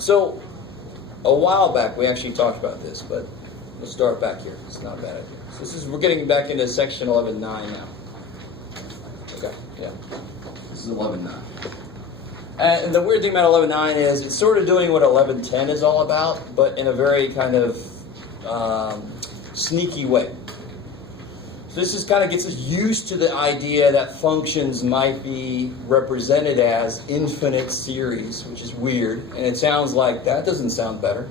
So, a while back we actually talked about this, but we'll start back here. It's not a bad idea. So we're getting back into section 11.9 now. Okay, yeah. This is 11.9. And the weird thing about 11.9 is it's sort of doing what 11.10 is all about, but in a very kind of sneaky way. So this just kind of gets us used to the idea that functions might be represented as infinite series, which is weird, and it sounds like that doesn't sound better.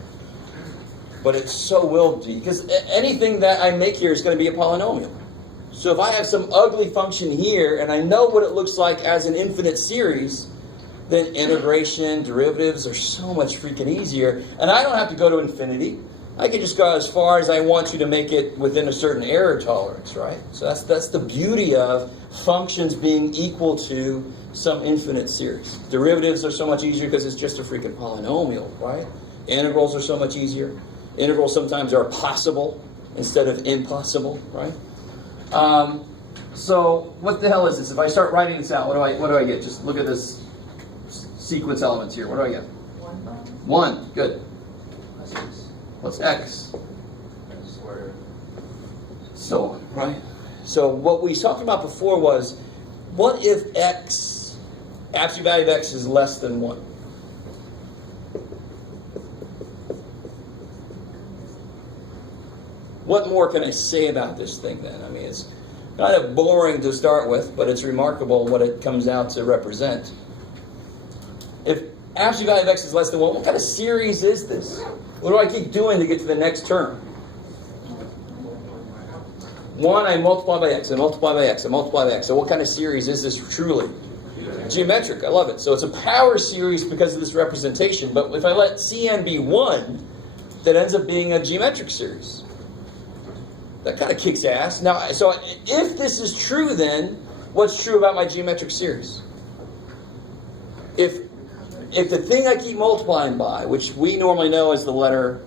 But it so will be, because anything that I make here is going to be a polynomial. So if I have some ugly function here, and I know what it looks like as an infinite series, then integration, derivatives are so much freaking easier. And I don't have to go to infinity. I can just go as far as I want to make it within a certain error tolerance, right? So that's the beauty of functions being equal to some infinite series. Derivatives are so much easier because it's just a freaking polynomial, right? Integrals are so much easier. Integrals sometimes are possible instead of impossible, right? So what the hell is this? If I start writing this out, what do I get? Just look at this sequence elements here. What do I get? 1. Good. What's x? So on, right? So what we talked about before was, what if x, absolute value of x is less than 1? What more can I say about this thing then? I mean, it's kind of boring to start with, but it's remarkable what it comes out to represent. If absolute value of x is less than 1, what kind of series is this? What do I keep doing to get to the next term? 1, I multiply by x, I multiply by x, I multiply by x. So what kind of series is this truly? Geometric. I love it. So it's a power series because of this representation. But if I let Cn be 1, that ends up being a geometric series. That kind of kicks ass. Now, so if this is true, then what's true about my geometric series? If the thing I keep multiplying by, which we normally know as the letter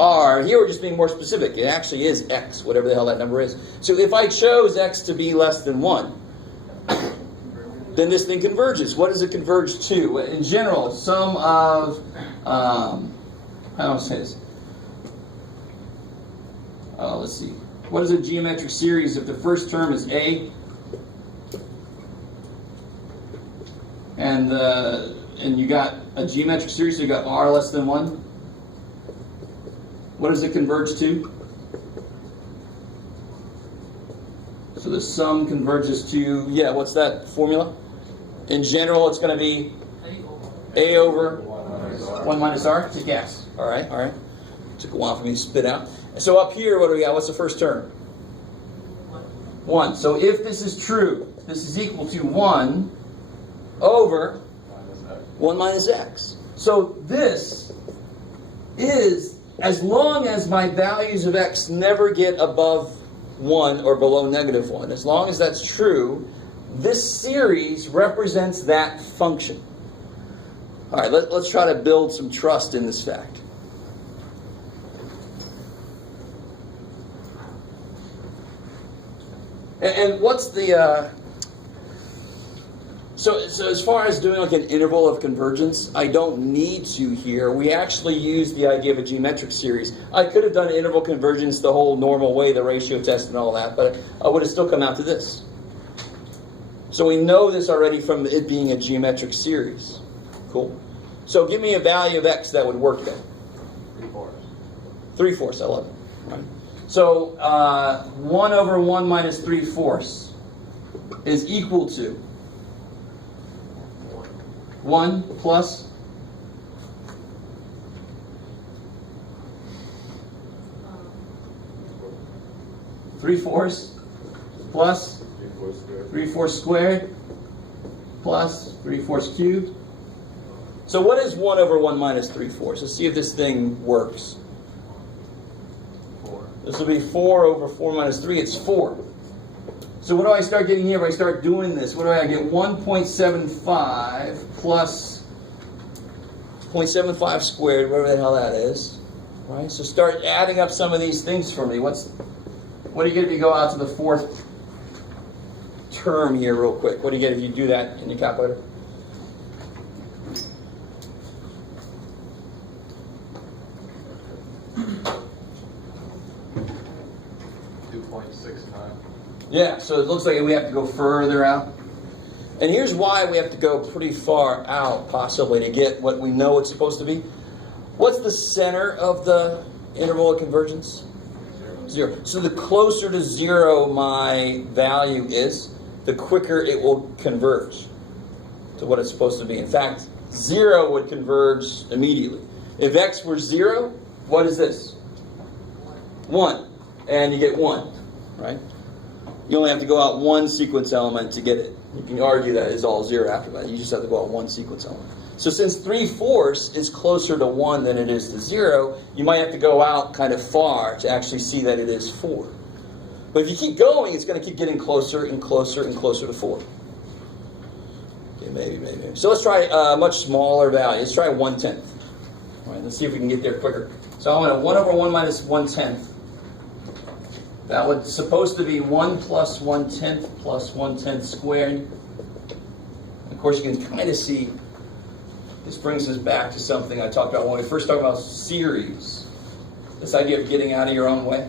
R, here we're just being more specific. It actually is x, whatever the hell that number is. So if I chose x to be less than 1, then this thing converges. What does it converge to? In general, sum of, how do I say this? Let's see. What is a geometric series if the first term is a, and you got a geometric series, so you got r less than 1? What does it converge to? So the sum converges to, what's that formula? In general, it's going to be a over 1 minus r. It's a gas. All right. Took a while for me to spit out. So up here, what do we got? What's the first term? 1. So if this is true, this is equal to 1 over 1 minus x. So this is, as long as my values of x never get above 1 or below negative 1, as long as that's true, this series represents that function. All right, let's try to build some trust in this fact. And what's the... So as far as doing like an interval of convergence, I don't need to here. We actually use the idea of a geometric series. I could have done interval convergence the whole normal way, the ratio test and all that, but I would have still come out to this. So we know this already from it being a geometric series. Cool. So give me a value of x that would work then. 3/4. I love it. Right. So 1 over 1 minus 3/4 is equal to 1 plus 3/4 plus 3/4 squared plus 3/4 cubed. So what is 1 over 1 minus 3/4? Let's see if this thing works. 4. This will be 4 over 4 minus 3. It's 4. So what do I start getting here if I start doing this? What do I get? 1.75 plus 0.75 squared, whatever the hell that is. Right? So start adding up some of these things for me. What do you get if you go out to the fourth term here real quick? What do you get if you do that in your calculator? Yeah, so it looks like we have to go further out. And here's why we have to go pretty far out, possibly, to get what we know it's supposed to be. What's the center of the interval of convergence? 0. So the closer to 0 my value is, the quicker it will converge to what it's supposed to be. In fact, 0 would converge immediately. If x were 0, what is this? 1. And you get 1, right? You only have to go out one sequence element to get it. You can argue that it's all 0 after that. You just have to go out one sequence element. So since 3/4 is closer to 1 than it is to 0, you might have to go out kind of far to actually see that it is 4. But if you keep going, it's going to keep getting closer and closer and closer to 4. Okay, maybe. So let's try a much smaller value. Let's try 1/10. All right, let's see if we can get there quicker. So I want a 1 over 1 minus 1/10. That would supposed to be 1 plus 1/10 plus 1/10 squared. Of course, you can kind of see this brings us back to something I talked about when we first talked about series. This idea of getting out of your own way.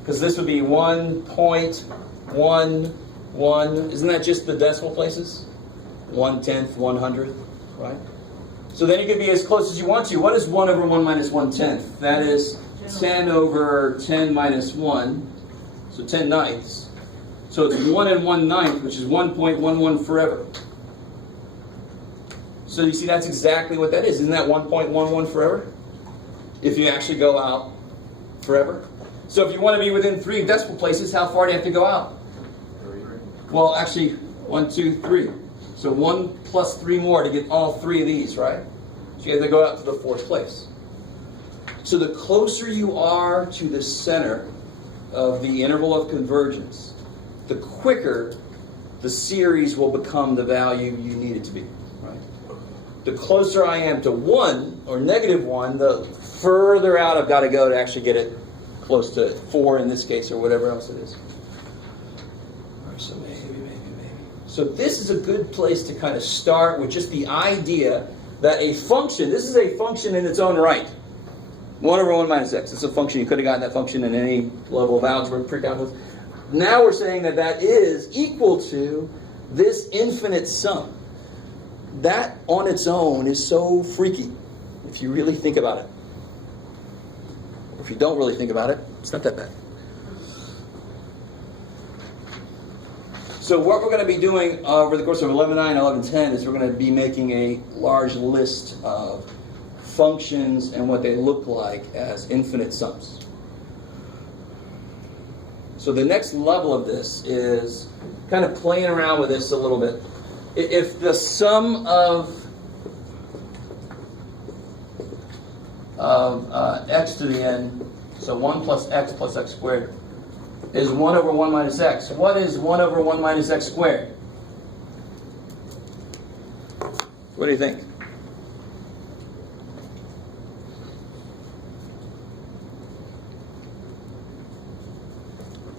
Because this would be 1.11. Isn't that just the decimal places? 1/10, 100th, right? So then you can be as close as you want to. What is 1 over 1 minus 1/10? That is 10 over 10 minus 1, so 10 ninths. So it's 1 and 1/9, which is 1.11 forever. So you see, that's exactly what that is. Isn't that 1.11 forever? If you actually go out forever. So if you want to be within 3 decimal places, how far do you have to go out? 3. Well, actually, 1, 2, 3. So 1 plus 3 more to get all 3 of these, right? So you have to go out to the 4th place. So the closer you are to the center of the interval of convergence, the quicker the series will become the value you need it to be. Right? The closer I am to 1, or -1, the further out I've got to go to actually get it close to 4 in this case, or whatever else it is. All right, so maybe. So this is a good place to kind of start with just the idea that a function, this is a function in its own right. 1 over 1 minus x. It's a function. You could have gotten that function in any level of algebra, pre-calculus. Now we're saying that that is equal to this infinite sum. That on its own is so freaky, if you really think about it. If you don't really think about it, it's not that bad. So what we're going to be doing over the course of 11.9 and 11.10 is we're going to be making a large list of functions and what they look like as infinite sums. So the next level of this is kind of playing around with this a little bit. If the sum of x to the n, so 1 plus x squared, is 1 over 1 minus x. What is 1 over 1 minus x squared? What do you think?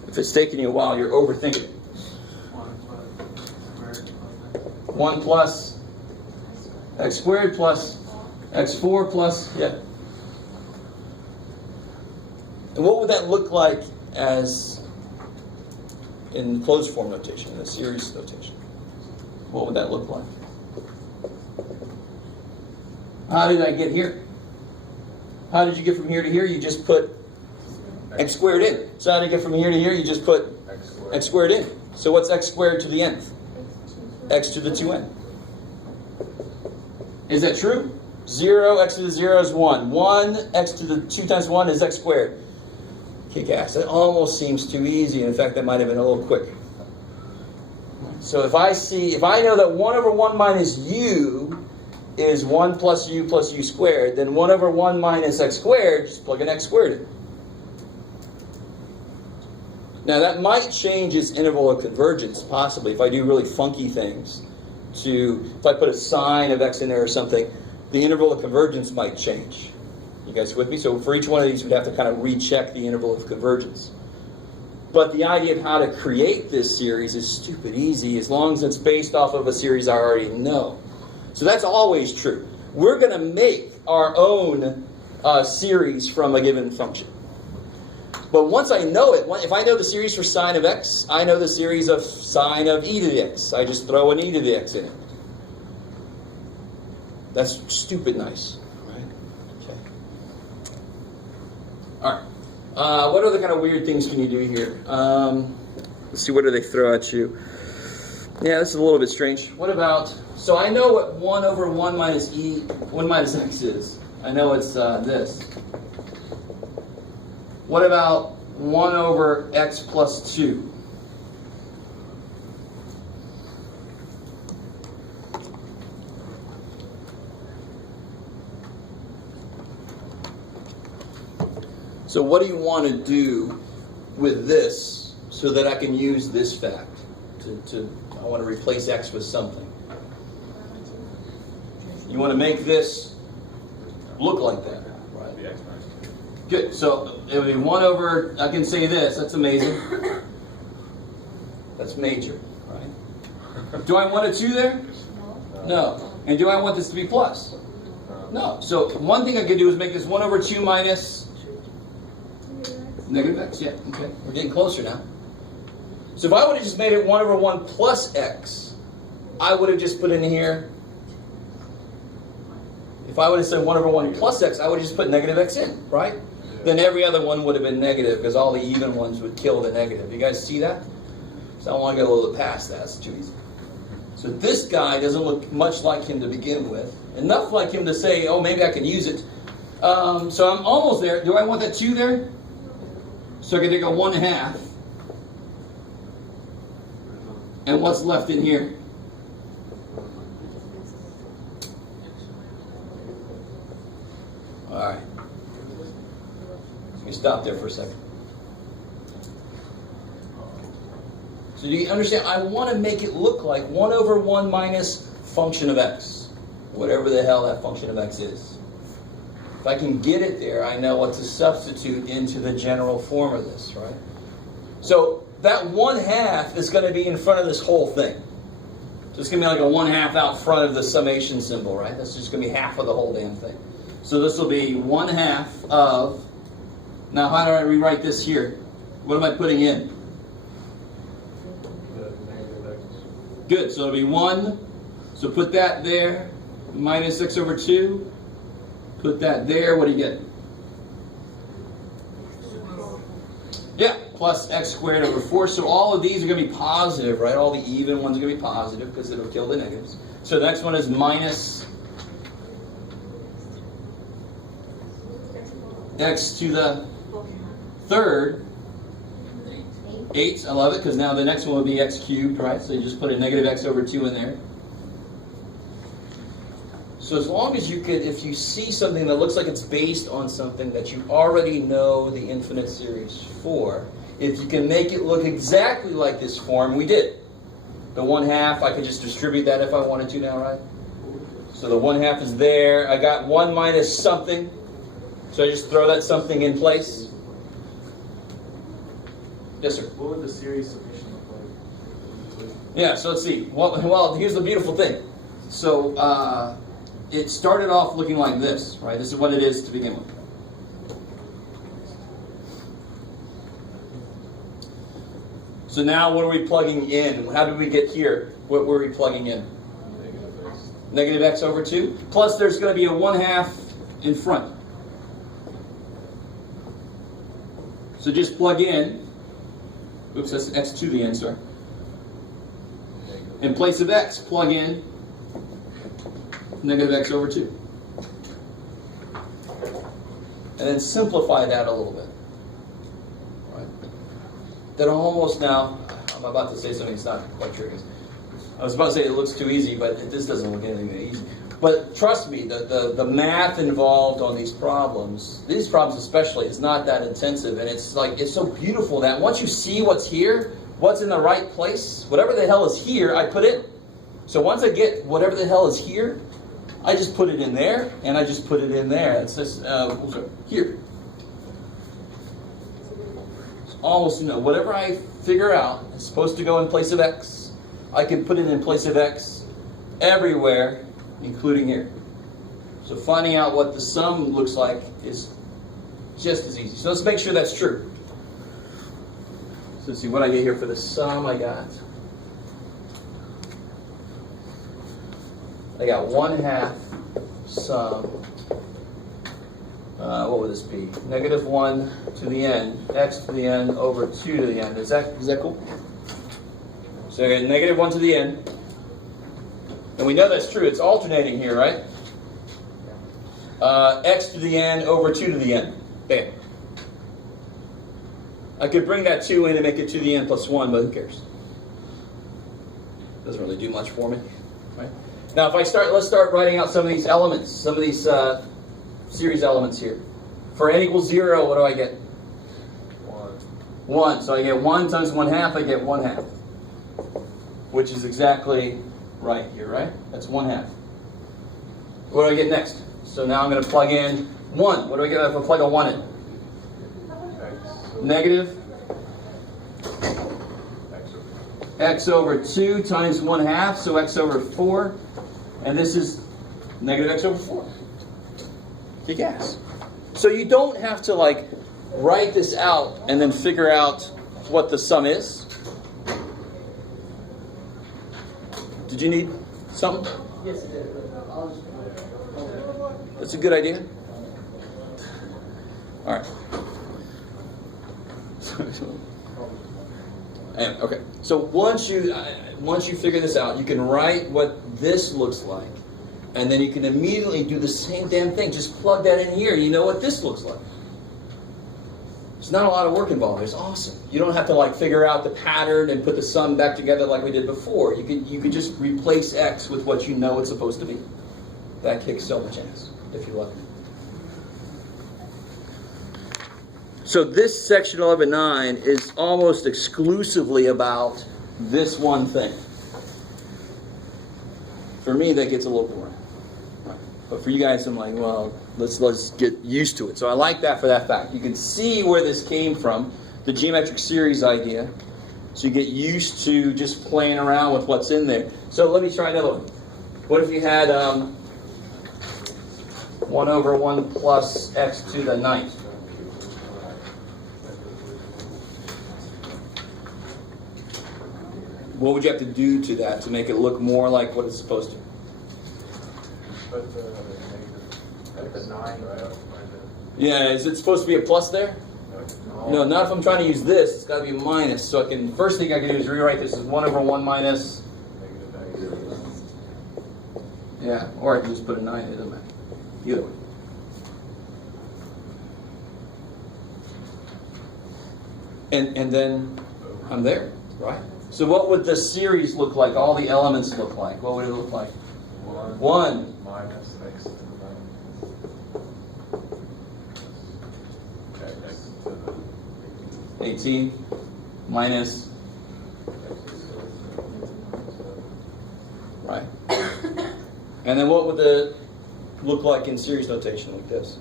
If it's taking you a while, you're overthinking it. 1 plus x squared plus x4 plus, yeah. And what would that look like as in closed form notation, in a series notation? What would that look like? How did I get here? How did you get from here to here? You just put x squared in. So how did you get from here to here? You just put x squared in. So what's x squared to the nth? X to the 2n. Is that true? 0, x to the 0 is 1. 1, x to the 2 times 1 is x squared. Kick ass. That almost seems too easy. In fact, that might have been a little quick. So if I know that 1 over 1 minus u is 1 plus u squared, then 1 over 1 minus x squared, just plug an x squared in. Now that might change its interval of convergence, possibly, if I do really funky things. If I put a sign of x in there or something, the interval of convergence might change. You guys with me? So for each one of these, we'd have to kind of recheck the interval of convergence. But the idea of how to create this series is stupid easy, as long as it's based off of a series I already know. So that's always true. We're going to make our own series from a given function. But once I know it, if I know the series for sine of x, I know the series of sine of e to the x. I just throw an e to the x in it. That's stupid nice. Right? Okay. All right. What other kind of weird things can you do here? Let's see, what do they throw at you? Yeah, this is a little bit strange. What about, so I know what 1 over 1 minus x is. I know it's this. What about 1 over x plus 2? So what do you want to do with this so that I can use this fact? I want to replace x with something. You want to make this look like that, right? Good. So it would be 1 over, I can say this, that's amazing. That's major, right? Do I want a 2 there? No. And do I want this to be plus? No. So one thing I could do is make this 1 over 2 minus negative x. Yeah, okay. We're getting closer now. So if I would have just made it 1 over 1 plus x, I would have just put in here, if I would have said 1 over 1 plus x, I would have just put negative x in, right? Then every other one would have been negative because all the even ones would kill the negative. You guys see that? So I want to go a little bit past that. It's too easy. So this guy doesn't look much like him to begin with. Enough like him to say, oh, maybe I can use it. So I'm almost there. Do I want that 2 there? So I can take a 1/2. And what's left in here? All right. Let me stop there for a second. So do you understand? I want to make it look like 1 over 1 minus function of x. Whatever the hell that function of x is. If I can get it there, I know what to substitute into the general form of this, right? So that 1/2 is going to be in front of this whole thing. So it's going to be like a 1/2 out front of the summation symbol, right? That's just going to be half of the whole damn thing. So this will be 1/2 of, now how do I rewrite this here? What am I putting in? Good, so it'll be 1, so put that there, minus x over 2, put that there, what do you get? Yeah, plus x squared over 4, so all of these are going to be positive, right? All the even ones are going to be positive because it'll kill the negatives. So the next one is minus x to the 3rd, 8, I love it, because now the next one will be x cubed, right? So you just put a negative x over 2 in there. So as long as you could, if you see something that looks like it's based on something that you already know the infinite series for, if you can make it look exactly like this form, we did. The 1/2, I could just distribute that if I wanted to now, right? So the 1/2 is there. I got 1 minus something. So I just throw that something in place. Yes, sir? What would the series summation look like? Yeah, so let's see. Well, here's the beautiful thing. So it started off looking like this, right? This is what it is to begin with. So now what are we plugging in? How did we get here? What were we plugging in? Negative x over 2. Plus there's going to be a 1/2 in front. So just plug in. Oops, that's x to the n, sorry. In place of x, plug in negative x over 2. And then simplify that a little bit. Right? Then almost now, I'm about to say something that's not quite true. I was about to say it looks too easy, but this doesn't look anything easy. But trust me, the math involved on these problems especially, is not that intensive. And it's like, it's so beautiful that once you see what's here, what's in the right place, whatever the hell is here, I put it. So once I get whatever the hell is here, I just put it in there, and I just put it in there. It's just, here. It's almost, whatever I figure out is supposed to go in place of x, I can put it in place of x everywhere, including here. So finding out what the sum looks like is just as easy. So let's make sure that's true. So let's see what I get here for the sum. I got 1/2 sum. What would this be? -1 to the n, x to the n over 2 to the n. Is that cool? So I get -1 to the n. And we know that's true. It's alternating here, right? X to the n over 2 to the n. Bam. I could bring that 2 in and make it 2 to the n plus 1, but who cares? Doesn't really do much for me. Right? Now, if let's start writing out some of these elements, some of these series elements here. For n equals 0, what do I get? 1. So I get 1 times 1/2, I get 1/2. Which is exactly right here, right? That's 1/2. What do I get next? So now I'm going to plug in 1. What do I get if I plug a 1 in? Negative x over 2 times 1/2, so x over 4. And this is negative x over 4. Kick ass. So you don't have to write this out and then figure out what the sum is. Did you need something? Yes, it did. That's a good idea. All right. Okay. So once you figure this out, you can write what this looks like, and then you can immediately do the same damn thing. Just plug that in here. You know what this looks like. There's not a lot of work involved. It's awesome. You don't have to figure out the pattern and put the sum back together like we did before. You could just replace x with what you know it's supposed to be. That kicks so much ass, if you love it. So this section 11.9 is almost exclusively about this one thing. For me, that gets a little boring. But for you guys, I'm like, well, let's get used to it. So I like that for that fact. You can see where this came from, the geometric series idea. So you get used to just playing around with what's in there. So let me try another one. What if you had 1 over 1 plus x to the 9th? What would you have to do to that to make it look more like what it's supposed to? But the 9, right? Yeah, is it supposed to be a plus there? No, not if I'm trying to use this. It's got to be a minus. So first thing I can do is rewrite this as 1 over 1 minus. Yeah, or I can just put a 9 in it. Doesn't matter. Either way. And then I'm there, right? So what would the series look like? All the elements look like? What would it look like? 1 minus x to the 9. 18 minus, right? And then what would it look like in series notation like this?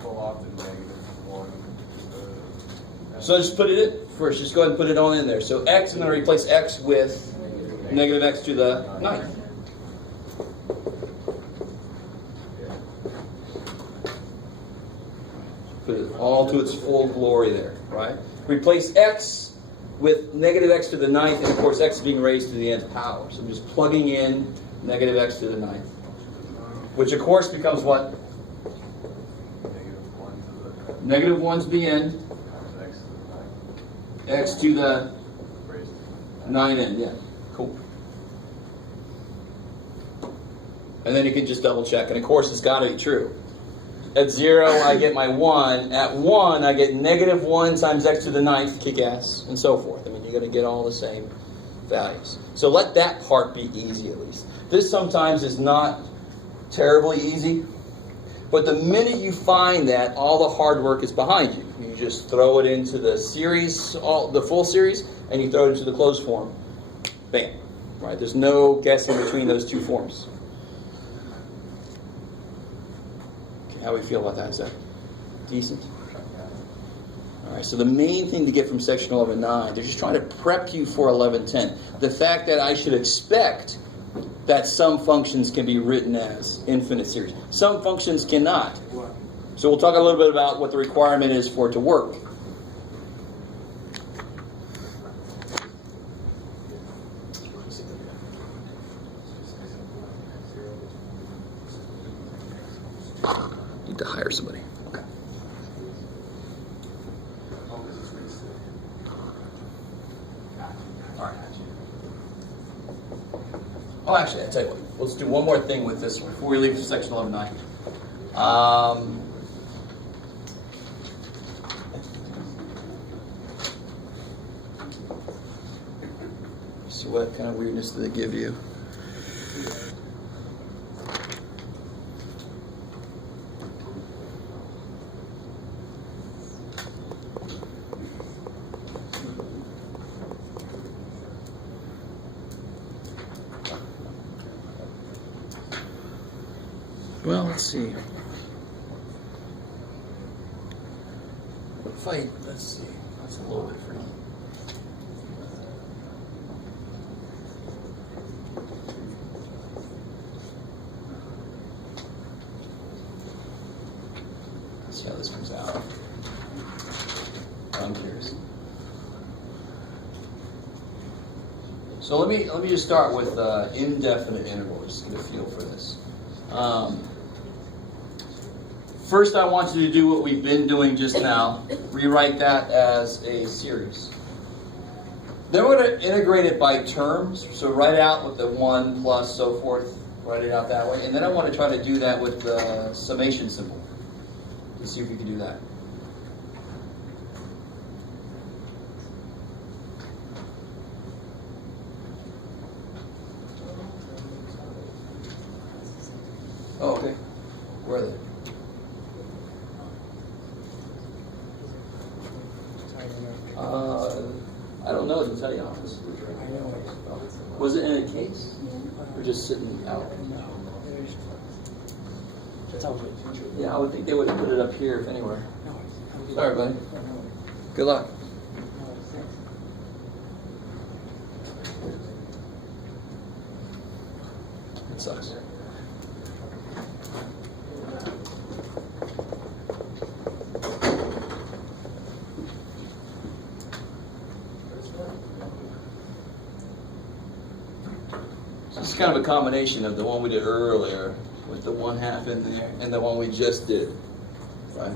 Pull off the -1. So just put it in first. Just go ahead and put it on in there. So x, I'm going to replace x with negative x to the 9th. Put it all to its full glory there, right? Replace x with negative x to the 9th, and of course x is being raised to the nth power. So I'm just plugging in negative x to the 9th, which of course becomes what? Negative 1 to the n, x to the 9n, yeah, cool. And then you can just double check, and of course it's got to be true. At 0, I get my 1. At 1, I get negative 1 times x to the 9th, kick ass, and so forth. I mean, you're going to get all the same values. So let that part be easy at least. This sometimes is not terribly easy, but the minute you find that, all the hard work is behind you. You just throw it into the series, the full series, and you throw it into the closed form. Bam. Right? There's no guessing between those two forms. How do we feel about that? Is that decent? All right, so the main thing to get from section 11.9, they're just trying to prep you for 11.10. The fact that I should expect that some functions can be written as infinite series. Some functions cannot. So we'll talk a little bit about what the requirement is for it to work. Need to hire somebody. Okay. All right. Oh, actually, I'll tell you what. Let's do one more thing with this before we leave section 11.9. So what kind of weirdness do they give you? Well, let's see. Let's see. That's a little bit free. Let's see how this comes out. I'm curious. So let me just start with indefinite interval, just to get a feel for this. First, I want you to do what we've been doing just now. Rewrite that as a series. Then we're going to integrate it by terms. So write it out with the 1 plus so forth. Write it out that way. And then I want to try to do that with the summation symbol. Let's see if we can do that. Oh, okay. Where are they? I don't know, to tell you honestly. Was it in a case? Or just sitting out? Yeah, I would think they would have put it up here, if anywhere. Sorry, buddy. Good luck. It sucks. It's kind of a combination of the one we did earlier with the 1/2 in there and the one we just did, right?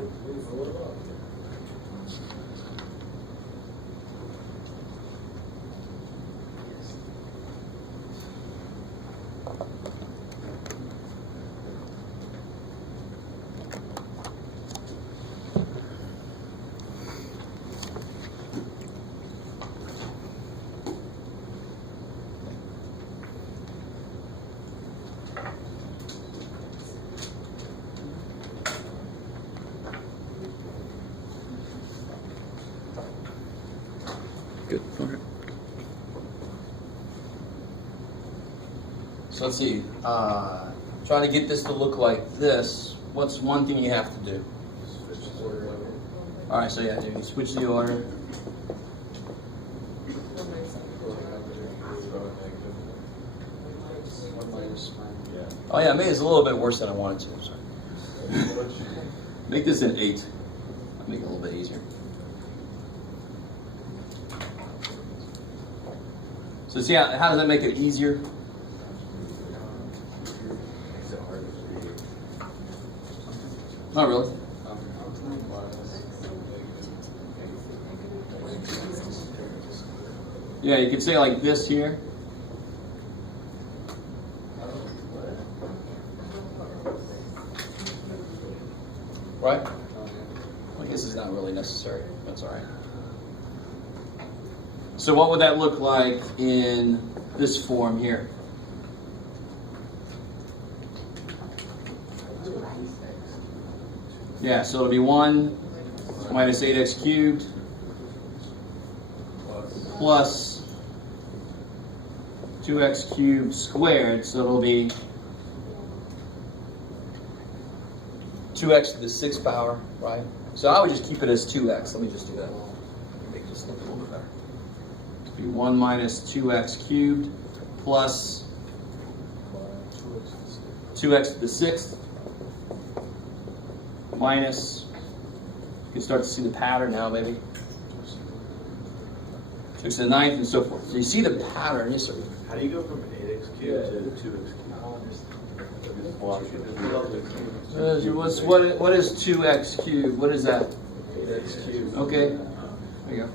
Good. Okay. So let's see. Trying to get this to look like this. What's one thing you have to do? All right. So yeah, you switch the order. Oh yeah, I made this a little bit worse than I wanted to. I'm sorry. Make this an 8. I'll make it a little bit easier. So see, how does that make it easier? Not really. Yeah, you could say like this here. Right? I guess it's not really necessary. That's all right. So what would that look like in this form here? Yeah, so it'll be 1 minus 8x cubed plus 2x cubed squared. So it'll be 2x to the 6th power, right? So I would just keep it as 2x. Let me just do that. Make this look a little bit better. It'll be 1 minus 2x cubed plus 2x to the 6th minus. You can start to see the pattern now, maybe. 6 to the 9th and so forth. So you see the pattern. Yes, sir. How do you go from 8x cubed to 2x cubed? What is 2x cubed? What is that? 8x cubed. Okay. There you go.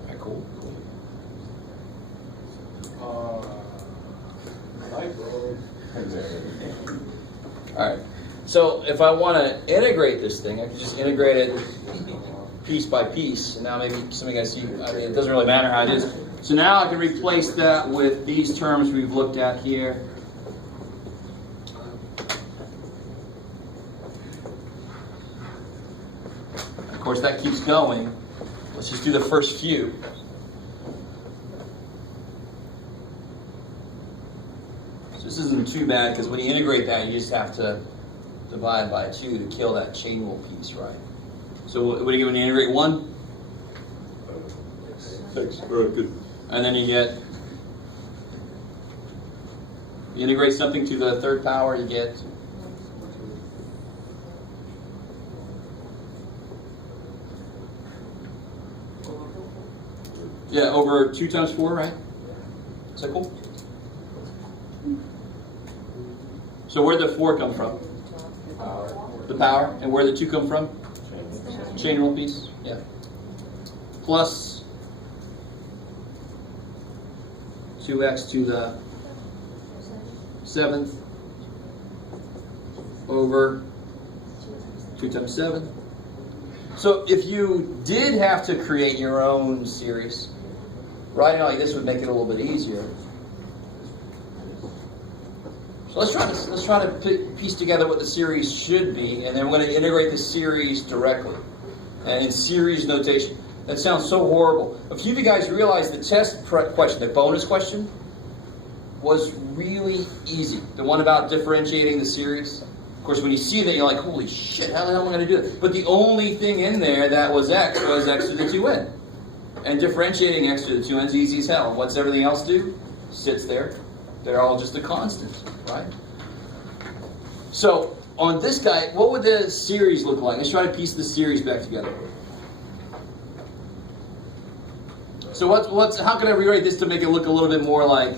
All right, cool. All right. So if I want to integrate this thing, I can just integrate it piece by piece. And now maybe some of you guys see, I mean, it doesn't really matter how it is. So now I can replace that with these terms we've looked at here. Of course, that keeps going. Let's just do the first few. So this isn't too bad, because when you integrate that, you just have to divide by 2 to kill that chain rule piece, right? So what do you get when you integrate 1? 6. Very good. And then you integrate something to the 3rd power, you get over 2 times 4, right? Is that cool? So where'd the 4 come from? The power. And where'd the 2 come from? Chain rule piece. Yeah. Plus 2x to the 7th over 2 times 7. So if you did have to create your own series, writing like this would make it a little bit easier. So let's try to piece together what the series should be, and then we're going to integrate the series directly. And in series notation. That sounds so horrible. A few of you guys realize the test question, the bonus question, was really easy. The one about differentiating the series. Of course, when you see that, you're like, holy shit, how the hell am I going to do that? But the only thing in there that was x to the 2n. And differentiating x to the 2n is easy as hell. What's everything else do? Sits there. They're all just a constant, right? So, on this guy, what would the series look like? Let's try to piece the series back together. So how can I rewrite this to make it look a little bit more like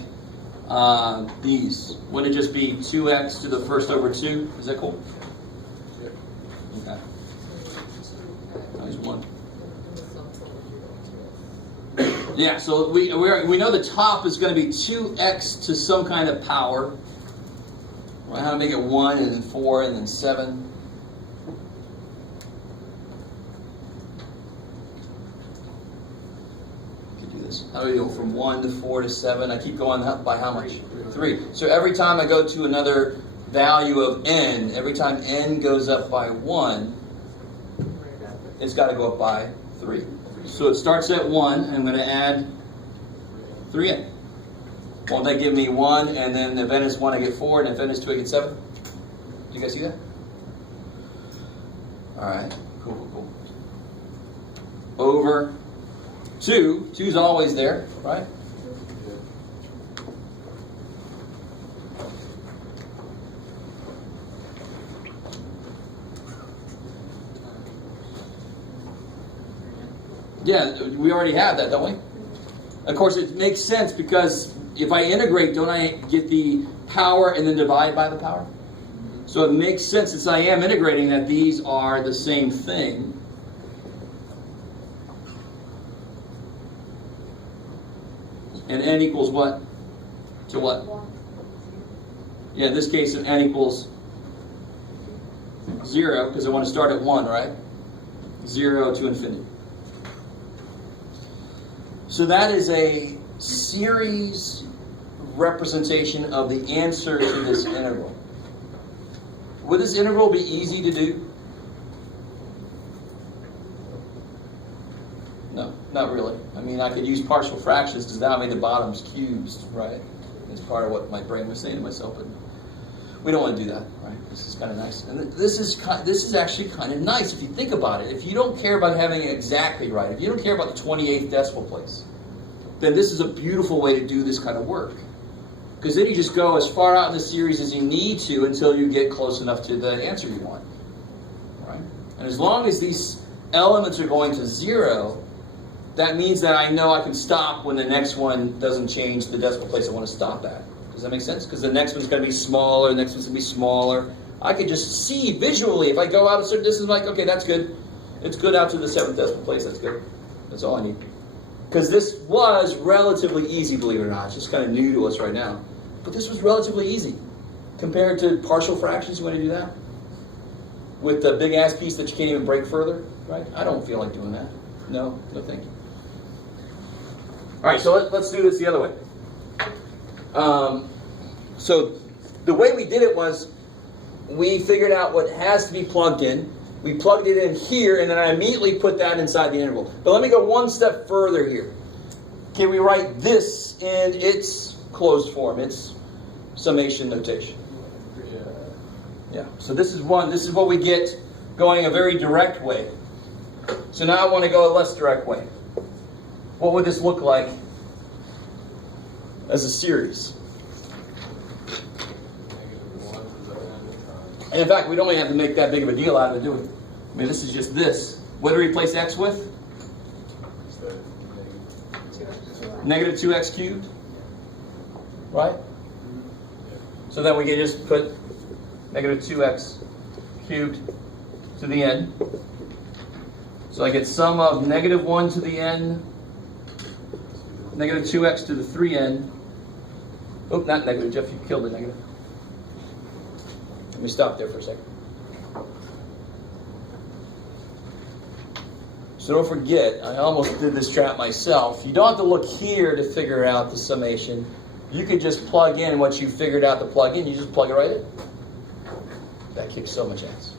these? Wouldn't it just be 2x to the 1st over 2? Is that cool? Okay. There's 1. Yeah, so we know the top is going to be 2x to some kind of power. Right, how to make it 1 and then 4 and then 7. How do we go from 1 to 4 to 7? I keep going by how much? 3. So every time I go to another value of n, every time n goes up by 1, it's got to go up by 3. So it starts at 1, and I'm going to add 3n. Won't that give me 1, and then if n is 1, I get 4, and if n is 2, I get 7? Do you guys see that? All right. Cool. Over 2. 2 is always there, right? Yeah, we already have that, don't we? Of course, it makes sense because if I integrate, don't I get the power and then divide by the power? So it makes sense, since I am integrating, that these are the same thing. And n equals what? To what? Yeah, in this case, n equals 0, because I want to start at 1, right? 0 to infinity. So that is a series representation of the answer to this integral. Would this integral be easy to do? No, not really. I mean, I could use partial fractions because now I made the bottoms cubes, right? It's part of what my brain was saying to myself, but we don't want to do that, right? This is kind of nice. And this is actually kind of nice if you think about it. If you don't care about having it exactly right, if you don't care about the 28th decimal place, then this is a beautiful way to do this kind of work. Because then you just go as far out in the series as you need to until you get close enough to the answer you want. Right? And as long as these elements are going to 0, that means that I know I can stop when the next one doesn't change the decimal place I want to stop at. Does that make sense? Because the next one's going to be smaller, the next one's going to be smaller. I can just see visually, if I go out a certain distance, I'm like, okay, that's good. It's good out to the 7th decimal place, that's good. That's all I need. Because this was relatively easy, believe it or not. It's just kind of new to us right now. But this was relatively easy. Compared to partial fractions, you want to do that? With the big-ass piece that you can't even break further, right? I don't feel like doing that. No thank you. All right, so let's do this the other way. So the way we did it was we figured out what has to be plugged in. We plugged it in here, and then I immediately put that inside the interval. But let me go one step further here. Can we write this in its closed form, its summation notation? Yeah. So this is what we get going a very direct way. So now I want to go a less direct way. What would this look like as a series? And in fact, we don't even have to make that big of a deal out of it, do we? I mean, this is just this. What do we replace x with? Negative 2x cubed. Right? So then we can just put negative 2x cubed to the n. So I get sum of negative 1 to the n, negative 2x to the 3n. Oh, not negative, Jeff, you killed the negative. Let me stop there for a second. So don't forget, I almost did this trap myself. You don't have to look here to figure out the summation. You could just plug in what you figured out to plug in. You just plug it right in. That kicks so much ass.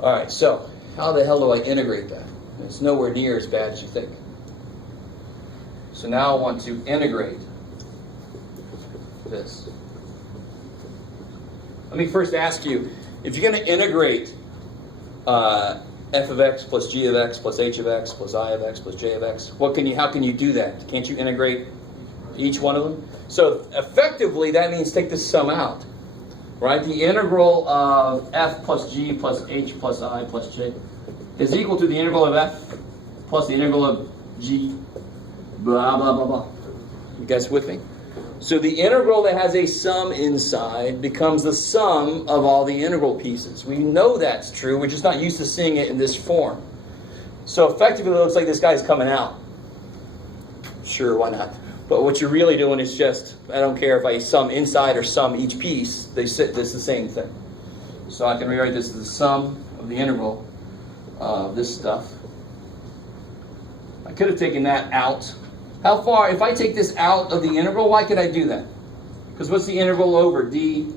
All right, so how the hell do I integrate that? It's nowhere near as bad as you think. So now I want to integrate this. Let me first ask you, if you're going to integrate f of x plus g of x plus h of x plus I of x plus j of x, how can you do that? Can't you integrate each one of them? So effectively, that means take this sum out. Right? The integral of f plus g plus h plus I plus j is equal to the integral of f plus the integral of g, blah, blah, blah, blah. You guys with me? So the integral that has a sum inside becomes the sum of all the integral pieces. We know that's true. We're just not used to seeing it in this form. So effectively, it looks like this guy's coming out. Sure, why not? But what you're really doing is just, I don't care if I sum inside or sum each piece, this is the same thing. So I can rewrite this as the sum of the integral of this stuff. I could have taken that out. How far, if I take this out of the integral, why could I do that? Because what's the integral over dx?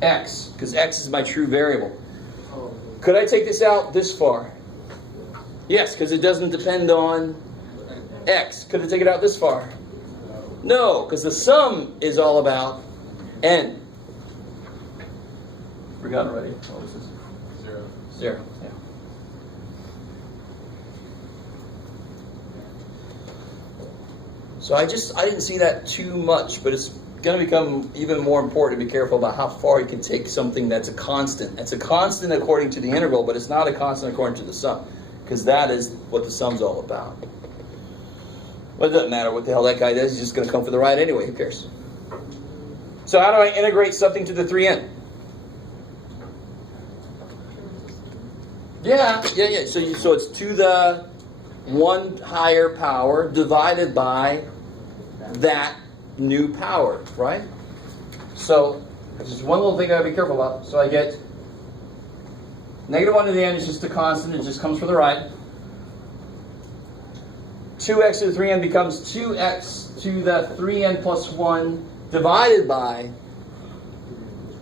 Because x is my true variable. Could I take this out this far? Yes, because it doesn't depend on x. Could I take it out this far? No, because the sum is all about n. Forgot already. What was this? 0. Yeah. So I didn't see that too much, but it's going to become even more important to be careful about how far you can take something that's a constant. It's a constant according to the integral, but it's not a constant according to the sum, because that is what the sum's all about. But it doesn't matter what the hell that guy does. He's just going to come for the ride anyway. Who cares? So how do I integrate something to the 3n? Yeah. So it's to the 1 higher power divided by that new power, right? So there's just one little thing I got to be careful about. So I get negative 1 to the n is just a constant. It just comes for the right. 2x to the 3n becomes 2x to the 3n plus 1 divided by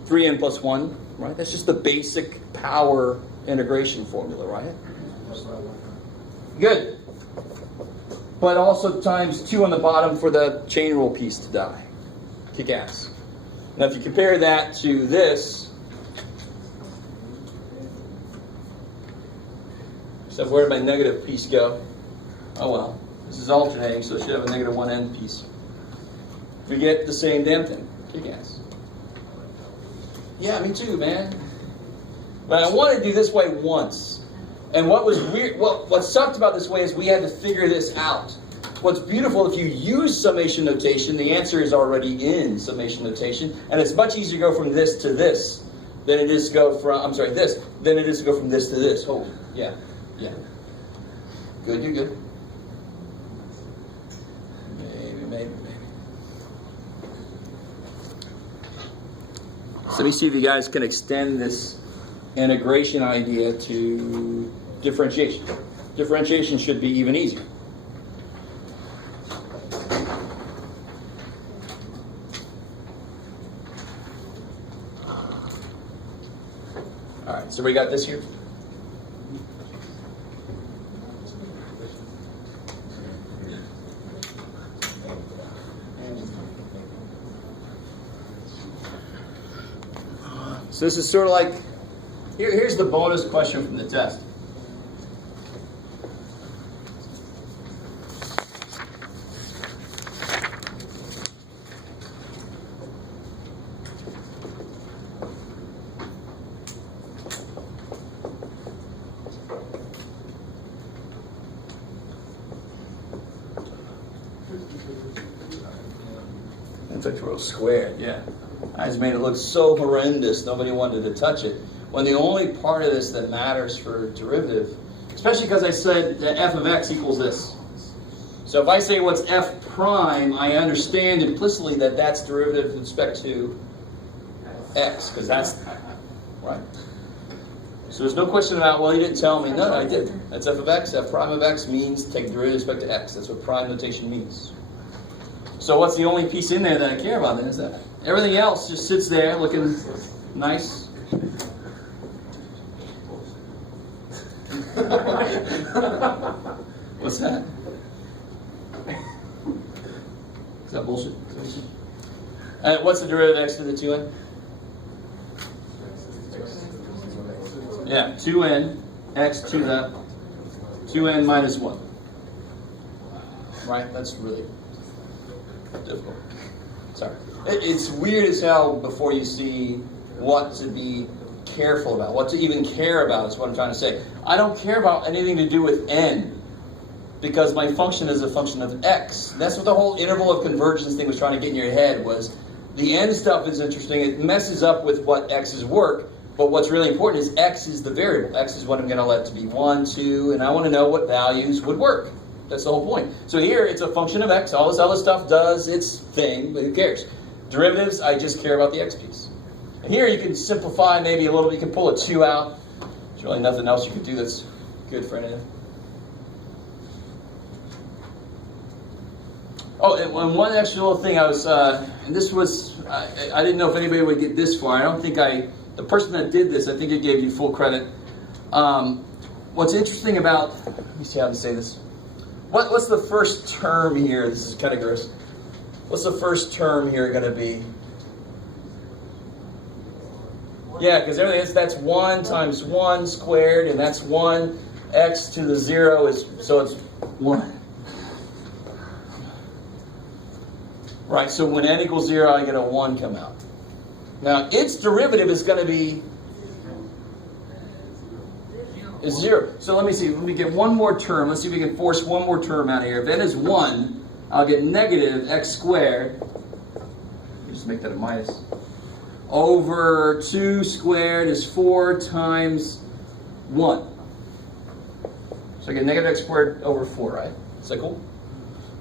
3n plus 1, right? That's just the basic power integration formula, right? Good. But also times 2 on the bottom for the chain rule piece to die. Kick ass. Now if you compare that to this, so where did my negative piece go? Oh well. This is alternating, so it should have a negative 1 end piece. We get the same damn thing. Kick ass. Yeah, me too, man. But I wanted to do this way once. And what was weird, what sucked about this way is we had to figure this out. What's beautiful, if you use summation notation, the answer is already in summation notation, and it's much easier to go from this to this than it is to go from, this, than it is to go from this to this. Oh, yeah. Good, you're good. Maybe. So let me see if you guys can extend this integration idea to differentiation. Differentiation should be even easier. All right, so we got this here. So this is sort of like, here's the bonus question from the test. Integral squared, yeah. I just made it look so horrendous, nobody wanted to touch it. When the only part of this that matters for derivative, especially because I said that f of x equals this. So if I say what's f prime, I understand implicitly that that's derivative with respect to x, because that's, right? So there's no question about, well, you didn't tell me. No, I did. That's f of x. F prime of x means take derivative with respect to x. That's what prime notation means. So what's the only piece in there that I care about then is that. Everything else just sits there looking nice. What's that? Is that bullshit? What's the derivative of x to the 2n? Yeah, 2n x to the 2n minus 1. Right? That's really difficult. Sorry. It's weird as hell before you see what to be careful about, what to even care about is what I'm trying to say. I don't care about anything to do with n because my function is a function of x. That's what the whole interval of convergence thing was trying to get in your head was the n stuff is interesting. It messes up with what x's work, but what's really important is x is the variable. X is what I'm going to let to be 1, 2, and I want to know what values would work. That's the whole point. So here it's a function of x. All this other stuff does its thing, but who cares? Derivatives, I just care about the x piece. And here you can simplify maybe a little bit. You can pull a 2 out. There's really nothing else you could do that's good for anything. Oh, and one extra little thing I was, and this was, I didn't know if anybody would get this far. I don't think the person that did this, I think it gave you full credit. What's interesting about, let me see how to say this. What's the first term here? This is kind of gross. What's the first term here going to be? Yeah, because everything is, that's 1 times 1 squared, and that's 1. X to the 0 is, so it's 1. Right, so when n equals 0, I get a 1 come out. Now, its derivative is going to be is 0. So let me see, let me get one more term. Let's see if we can force one more term out of here. If n is 1, I'll get negative x squared. Just make that a minus. Over 2 squared is 4 times 1. So I get negative x squared over 4, right? Is that cool?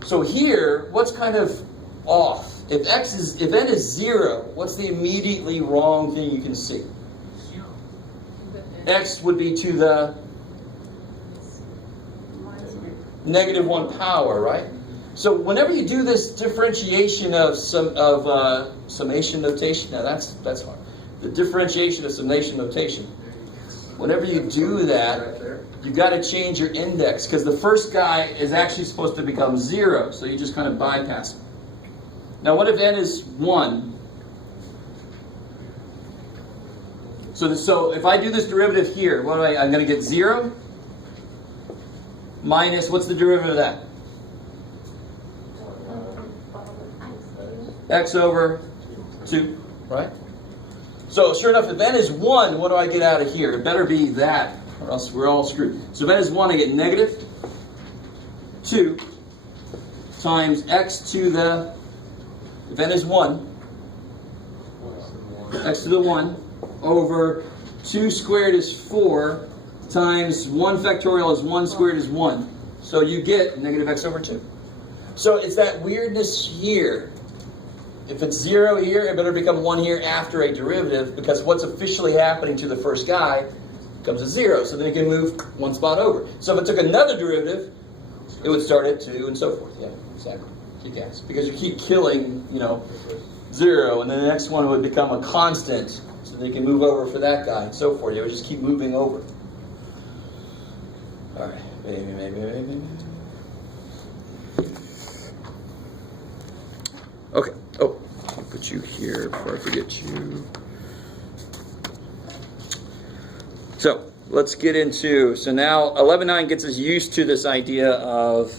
So here, what's kind of off? If n is 0, what's the immediately wrong thing you can see? X would be to the negative 1 power, right? So whenever you do this differentiation of summation notation, now that's hard. The differentiation of summation notation. Whenever you do that, you got to change your index because the first guy is actually supposed to become 0, so you just kind of bypass it. Now, what if n is 1? So if I do this derivative here, what do I'm going to get 0? minus, what's the derivative of that? X over 2, right? So sure enough, if n is 1, what do I get out of here? It better be that, or else we're all screwed. So if n is 1, I get negative 2 times x to the, if n is 1, x to the 1 over 2 squared is 4 times 1 factorial is 1 squared is 1. So you get negative x over 2. So it's that weirdness here. If it's 0 here, it better become 1 here after a derivative, because what's officially happening to the first guy becomes a 0. So then you can move one spot over. So if it took another derivative, it would start at 2 and so forth. Yeah, exactly. Kick ass. Because you keep killing, 0, and then the next one would become a constant, so they can move over for that guy and so forth. You would just keep moving over. All right, maybe. Okay. Oh, I'll put you here before I forget you. So let's get into. So now 11.9 gets us used to this idea of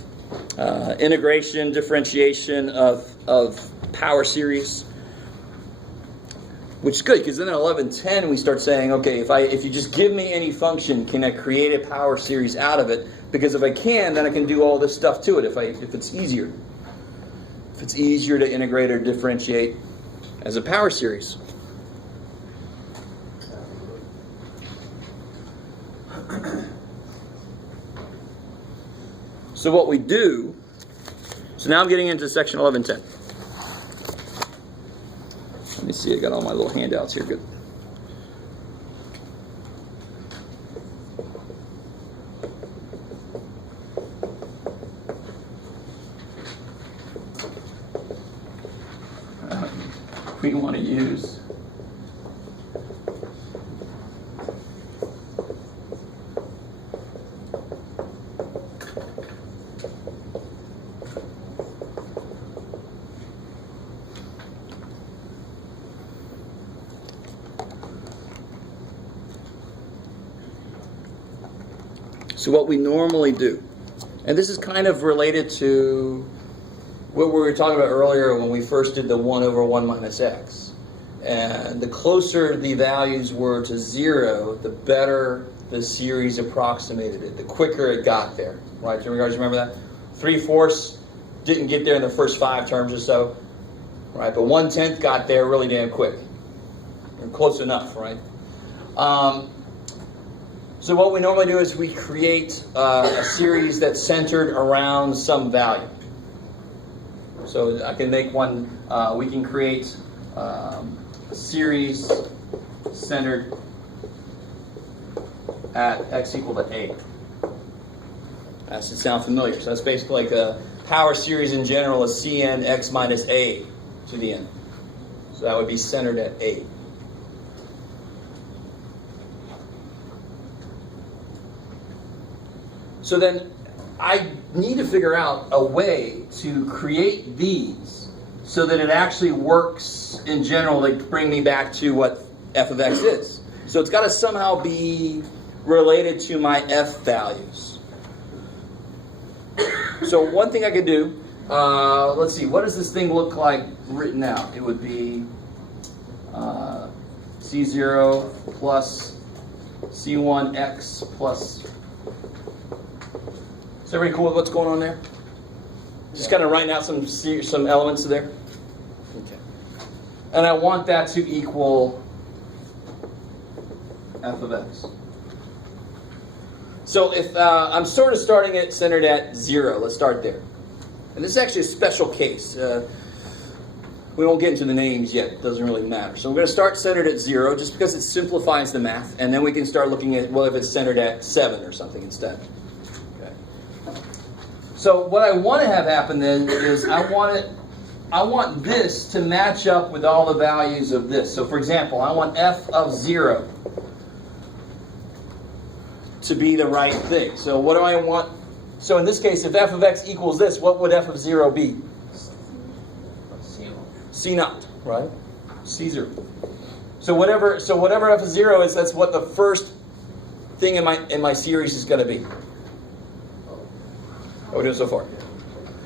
integration, differentiation of power series, which is good, because then in 11.10 we start saying, okay, if you just give me any function, can I create a power series out of it? Because if I can, then I can do all this stuff to it. If it's easier. If it's easier to integrate or differentiate as a power series. So what we do, so now I'm getting into section 11.10. Let me see, I got all my little handouts here. Good. We want to use so what we normally do, and this is kind of related to what we were talking about earlier when we first did the 1 over 1 minus x. And the closer the values were to 0, the better the series approximated it, the quicker it got there. Right? Do you guys remember that? 3/4 didn't get there in the first 5 terms or so. Right? But 1/10 got there really damn quick. Or close enough, right? So what we normally do is we create a series that's centered around some value. So I can make one, we can create a series centered at x equal to a. That should sound familiar. So that's basically like a power series in general is Cn x minus a to the n. So that would be centered at a. So then I need to figure out a way to create these so that it actually works in general to bring me back to what f of x is. So it's got to somehow be related to my f values. So one thing I could do, let's see, what does this thing look like written out? It would be C0 plus C1x plus... Is everybody cool with what's going on there? Just kind of writing out some elements there. Okay. And I want that to equal f of x. So if I'm sort of starting it centered at 0, let's start there. And this is actually a special case. We won't get into the names yet. It doesn't really matter. So we're going to start centered at 0 just because it simplifies the math. And then we can start looking at, well, if it's centered at 7 or something instead. So what I want to have happen then is I want this to match up with all the values of this. So for example, I want f of 0 to be the right thing. So what do I want? So in this case, if f of x equals this, what would f of 0 be? C naught, right? C0. So whatever f of 0 is, that's what the first thing in my series is going to be. How we doing so far?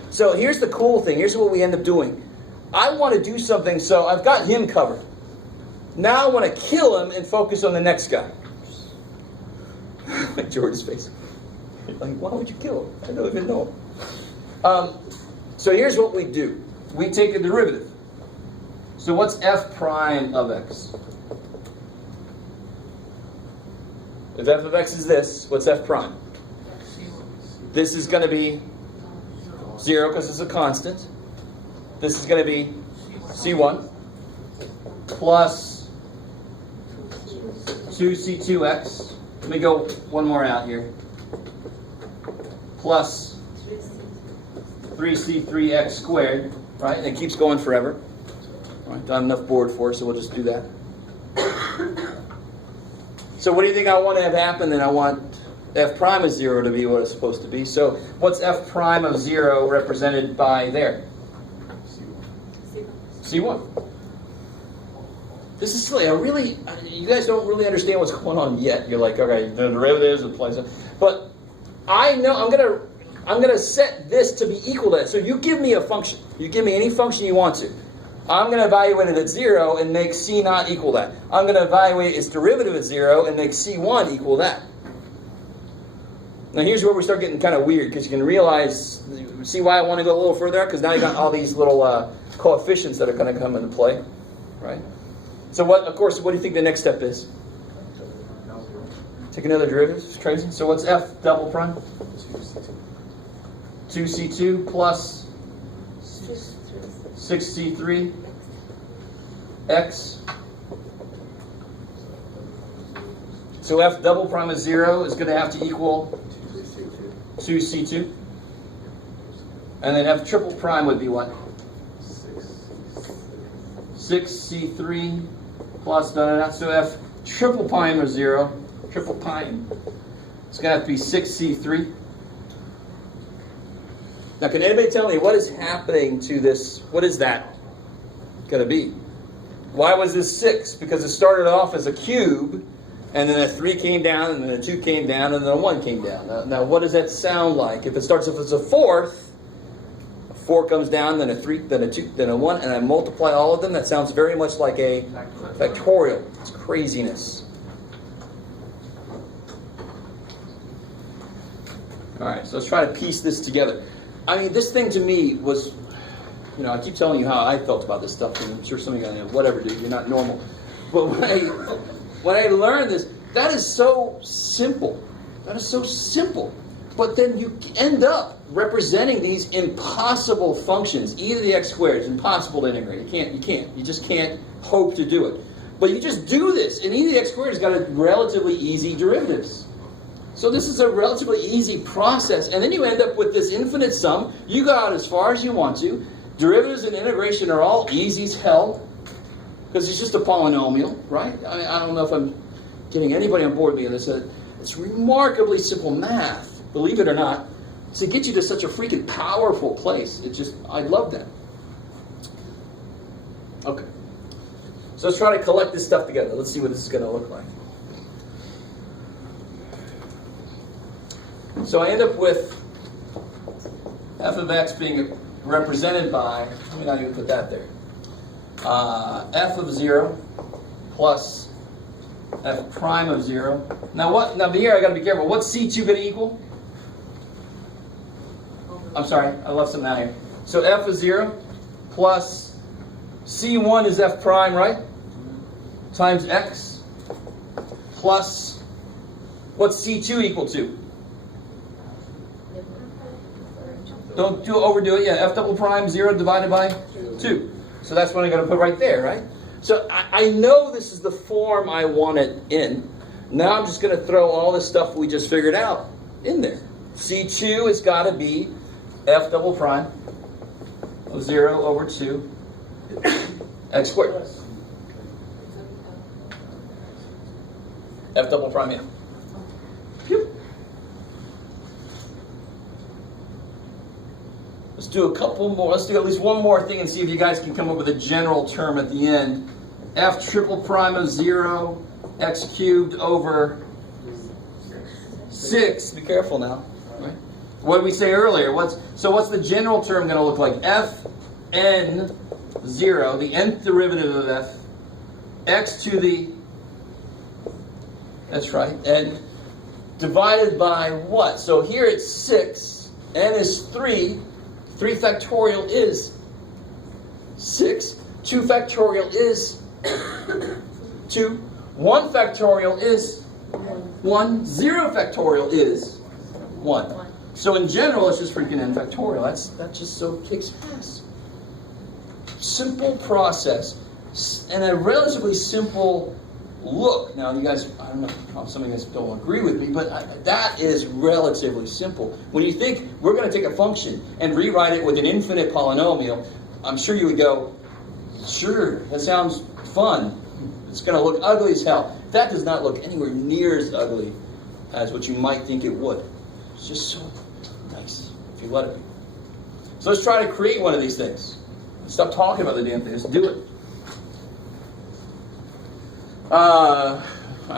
So here's the cool thing. Here's what we end up doing. I want to do something, so I've got him covered. Now I want to kill him and focus on the next guy. Like George's face. Like, why would you kill him? I don't even know him. So here's what we do. We take a derivative. So what's f prime of x? If f of x is this, what's f prime? This is going to be 0 because it's a constant. This is going to be c1 plus 2c2x. Let me go one more out here. Plus 3c3x squared, right? And it keeps going forever. Right? Don't have enough board for it, so we'll just do that. So what do you think I want to have happen? Then I want f prime of 0 to be what it's supposed to be. So what's f prime of 0 represented by there? C1. This is silly. You guys don't really understand what's going on yet. You're like, okay, the derivatives apply, but I know I'm gonna set this to be equal to that. So you give me a function. You give me any function you want to. I'm going to evaluate it at 0 and make c not equal that. I'm going to evaluate its derivative at 0 and make c1 equal that. Now here's where we start getting kind of weird, because you can realize, see why I want to go a little further? Because now you got all these little coefficients that are going to come into play, right? So what do you think the next step is? Take another derivative. It's crazy. So what's f double prime? 2c2 plus 6c3 x. So f double prime of 0 is going to have to equal 2c2. And then f triple prime would be what? 6c3 plus So f triple prime of 0, triple prime, it's going to have to be 6c3. Now, can anybody tell me what is happening to this? What is that going to be? Why was this 6? Because it started off as a cube, and then a 3 came down, and then a 2 came down, and then a 1 came down. Now what does that sound like? If it starts off as a fourth, a 4 comes down, then a 3, then a 2, then a 1, and I multiply all of them, that sounds very much like a factorial. It's craziness. All right, so let's try to piece this together. I mean, this thing to me was, I keep telling you how I felt about this stuff, and I'm sure some of you are going, whatever, dude, you're not normal. But when I learned this, that is so simple. That is so simple. But then you end up representing these impossible functions. E to the x squared is impossible to integrate. You just can't hope to do it. But you just do this, and e to the x squared has got a relatively easy derivatives. So this is a relatively easy process, and then you end up with this infinite sum. You go out as far as you want to. Derivatives and integration are all easy as hell, because it's just a polynomial, right? I don't know if I'm getting anybody on board with me on this. It's remarkably simple math, believe it or not, to get you to such a freaking powerful place. I love that. Okay. So let's try to collect this stuff together. Let's see what this is going to look like. So I end up with f of x being represented by, let me not even put that there, f of 0 plus f prime of 0. Now here I got to be careful. What's c2 going to equal? I'm sorry, I left something out here. So f of 0 plus c1 is f prime, right? Times x plus, what's c2 equal to? Don't overdo it. Yeah, f double prime 0 divided by 2. So that's what I'm going to put right there, right? So I know this is the form I want it in. Now I'm just going to throw all this stuff we just figured out in there. C2 has got to be f double prime of 0 over 2 x squared. F double prime, yeah. Pew. Let's do a couple more. Let's do at least one more thing and see if you guys can come up with a general term at the end. F triple prime of 0 x cubed over 6. Be careful now. Right? What did we say earlier? What's the general term going to look like? Fn0, the nth derivative of f, x to the, that's right, n, divided by what? So here it's 6, n is 3, 3 factorial is 6, 2 factorial is 2, 1 factorial is 1, 0 factorial is 1. So in general, it's just freaking n factorial. That just so kicks ass. Simple process and a relatively simple look. Now, you guys, I don't know how some of you guys don't agree with me, but that is relatively simple. When you think we're going to take a function and rewrite it with an infinite polynomial, I'm sure you would go, sure, that sounds fun. It's going to look ugly as hell. That does not look anywhere near as ugly as what you might think it would. It's just so nice if you let it be. So let's try to create one of these things. Stop talking about the damn thing. Just do it. I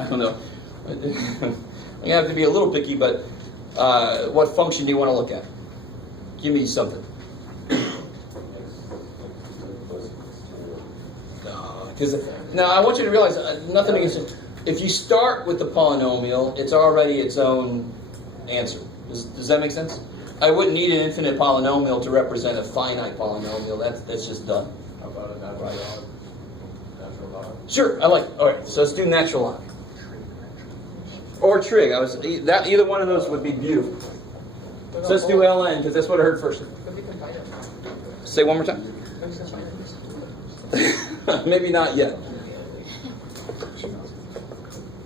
don't know. You have to be a little picky, but what function do you want to look at? Give me something. Now, I want you to realize, nothing against it. If you start with the polynomial, it's already its own answer. Does that make sense? I wouldn't need an infinite polynomial to represent a finite polynomial. That's just done. How about a natural log? Natural log? Sure, I like. All right, so let's do natural log or trig. Either one of those would be beautiful. So let's do ln because that's what I heard first. Say one more time. Maybe not yet.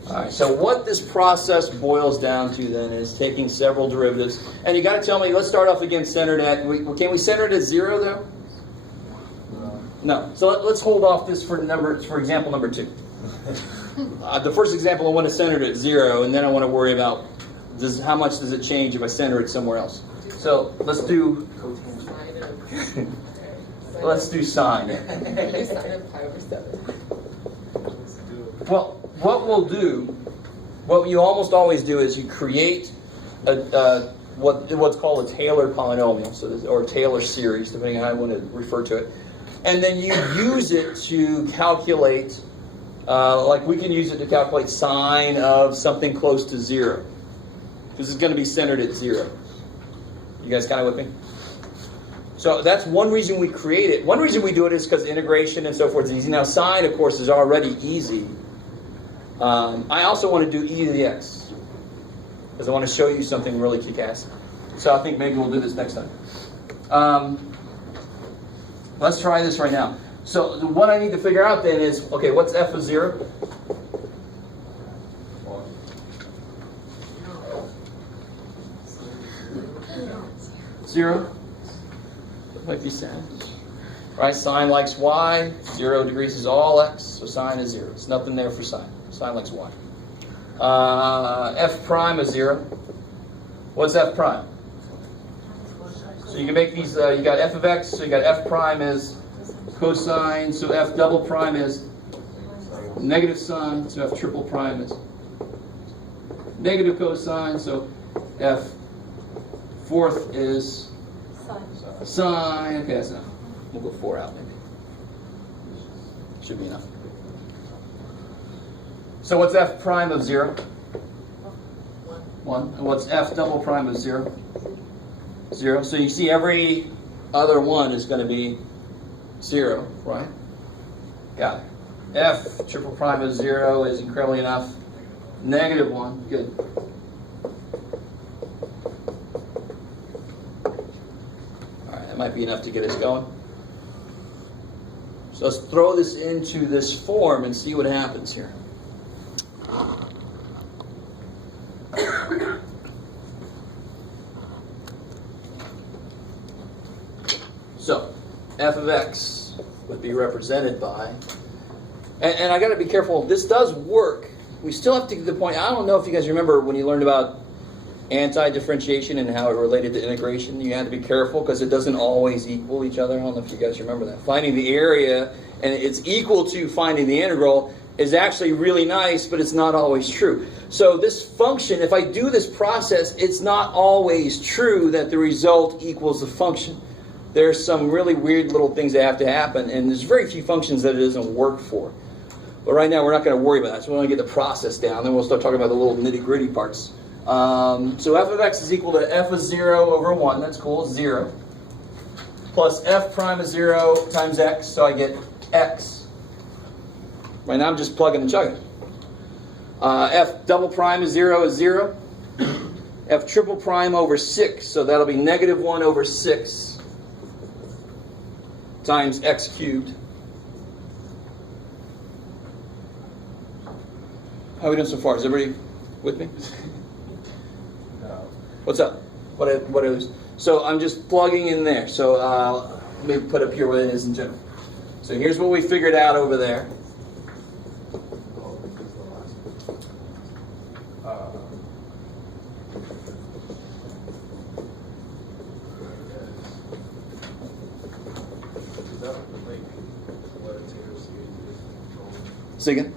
All right, so what this process boils down to then is taking several derivatives. And you got to tell me, let's start off again centered at, can we center it at 0 though? No. So let's hold off this for example number 2. The first example I want to center it at 0, and then I want to worry about how much does it change if I center it somewhere else. So let's do sine. Well, what you almost always do is you create what's called a Taylor polynomial, or Taylor series, depending on how you want to refer to it. And then you use it to calculate, like we can use it to calculate sine of something close to 0. This is going to be centered at 0. You guys kind of with me? So that's one reason we create it. One reason we do it is because integration and so forth is easy. Now sine, of course, is already easy. I also want to do e to the x because I want to show you something really kick-ass. So I think maybe we'll do this next time. Let's try this right now. So what I need to figure out then is, okay, what's f of 0? 0? Might be sad. Right, sine likes y, 0 degrees is all x, so sine is 0. There's nothing there for sine. Sine likes y. F prime is 0. What's f prime? So you can make these, you got f of x, so you got f prime is cosine, so f double prime is negative sine, so f triple prime is negative cosine, so f fourth is sine. Okay, that's enough. We'll go 4 out maybe. Should be enough. So what's f prime of 0? 1. And what's f double prime of 0? 0. So you see every other one is going to be 0, right? Got it. F triple prime of 0 is incredibly enough. Negative 1. Good. That might be enough to get us going. So let's throw this into this form and see what happens here. So, f of x would be represented by, and I got to be careful, this does work. We still have to get to the point, I don't know if you guys remember when you learned about anti-differentiation and how it related to integration. You had to be careful because it doesn't always equal each other. I don't know if you guys remember that. Finding the area, and it's equal to finding the integral, is actually really nice, but it's not always true. So this function, if I do this process, it's not always true that the result equals the function. There's some really weird little things that have to happen, and there's very few functions that it doesn't work for. But right now we're not going to worry about that, so we want to get the process down, then we'll start talking about the little nitty-gritty parts. So f of x is equal to f of 0 over 1, that's cool, 0. Plus f prime of 0 times x, so I get x. Right now I'm just plugging and chugging. F double prime of 0 is 0. F triple prime over 6, so that'll be negative 1 over 6 times x cubed. How are we doing so far? Is everybody with me? No. What's up? What are those? So I'm just plugging in there. So let me put up here what it is in general. So here's what we figured out over there. Say again?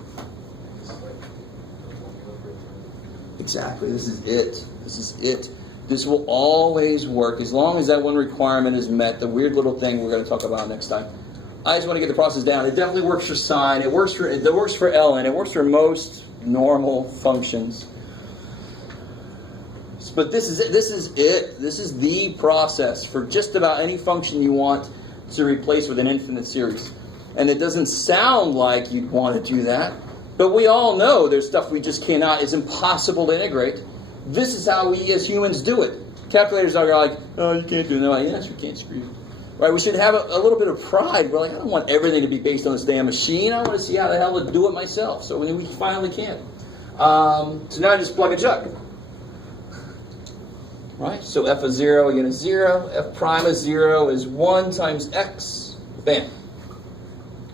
Exactly. This is it. This is it. This will always work as long as that one requirement is met. The weird little thing we're going to talk about next time. I just want to get the process down. It definitely works for sine. It works for ln. It works for most normal functions. But this is it. This is it. This is the process for just about any function you want to replace with an infinite series. And it doesn't sound like you'd want to do that. But we all know there's stuff we just cannot. It's impossible to integrate. This is how we as humans do it. Calculators are like, oh, you can't do it. Like, yes, we can't, screw you. Right? We should have a little bit of pride. We're like, I don't want everything to be based on this damn machine. I want to see how the hell to do it myself. So when we finally can. So now I just plug and chug. Right? So f of 0 again is 0. F prime of 0 is 1 times x. Bam.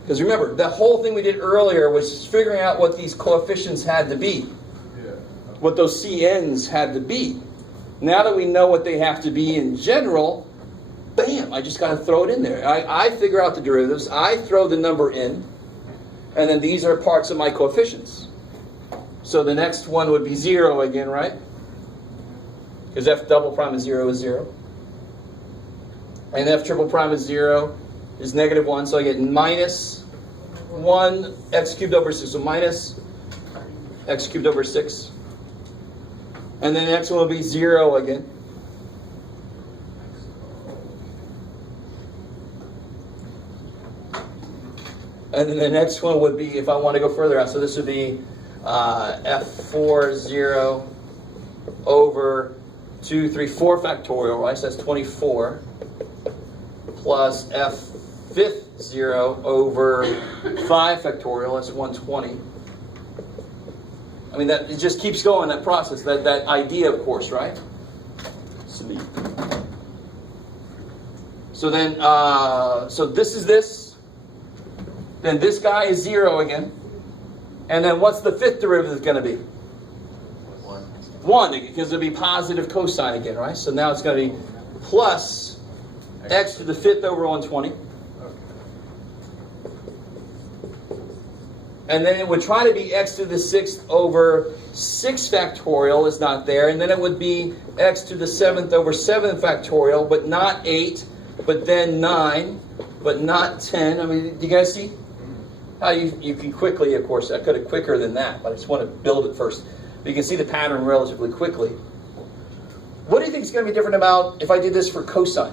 Because remember, that whole thing we did earlier was figuring out what these coefficients had to be. What those CNs had to be. Now that we know what they have to be in general, bam, I just got to throw it in there. I figure out the derivatives, I throw the number in, and then these are parts of my coefficients. So the next one would be 0 again, right? Because f double prime of 0 is 0. And f triple prime of 0 is negative 1, so I get minus 1 x cubed over 6. So minus x cubed over 6. And then the next one will be 0 again. And then the next one would be, if I want to go further out, so this would be f4 0 over 2, 3, 4 factorial, right? So that's 24. Plus f fifth 0 over 5 factorial, that's 120. I mean, that it just keeps going, that process, that idea, of course, right? So then, so this is this. Then this guy is 0 again. And then what's the fifth derivative going to be? 1, because it'll be positive cosine again, right? So now it's going to be plus x to the fifth over 120. And then it would try to be x to the 6th over 6 factorial is not there. And then it would be x to the 7th over 7 factorial, but not 8, but then 9, but not 10. I mean, do you guys see how you can quickly, of course, I could have quicker than that, but I just want to build it first. But you can see the pattern relatively quickly. What do you think is going to be different about if I did this for cosine?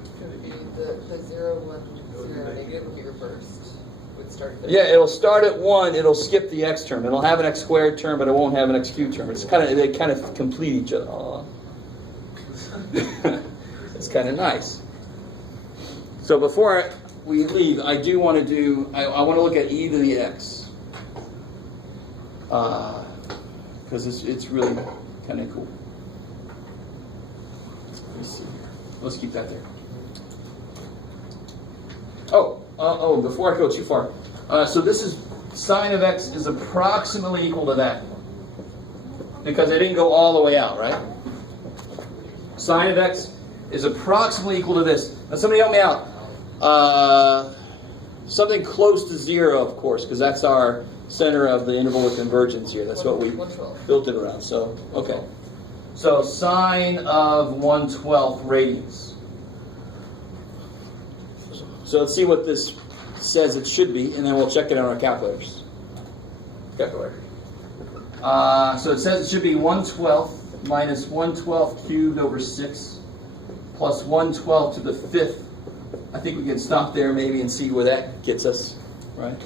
It's going to be the 0, 1, 0 negative would be reversed. Yeah, it'll start at 1. It'll skip the x term. It'll have an x squared term, but it won't have an x cubed term. They kind of complete each other. It's kind of nice. So before we leave, I do want to do. I want to look at e to the x because it's really kind of cool. Let's see. Let's keep that there. Oh, before I go too far. So this is, sine of x is approximately equal to that. Because I didn't go all the way out, right? Sine of x is approximately equal to this. Now somebody help me out. something close to 0, of course, because that's our center of the interval of convergence here. That's what we 1/12. built it around. So, okay. So sine of 1/12 radians. So let's see what this says it should be, and then we'll check it on our calculators. Calculator. So it says it should be 1/12 minus 1/12 cubed over 6 plus 1/12 to the 5th. I think we can stop there maybe and see where that gets us, right?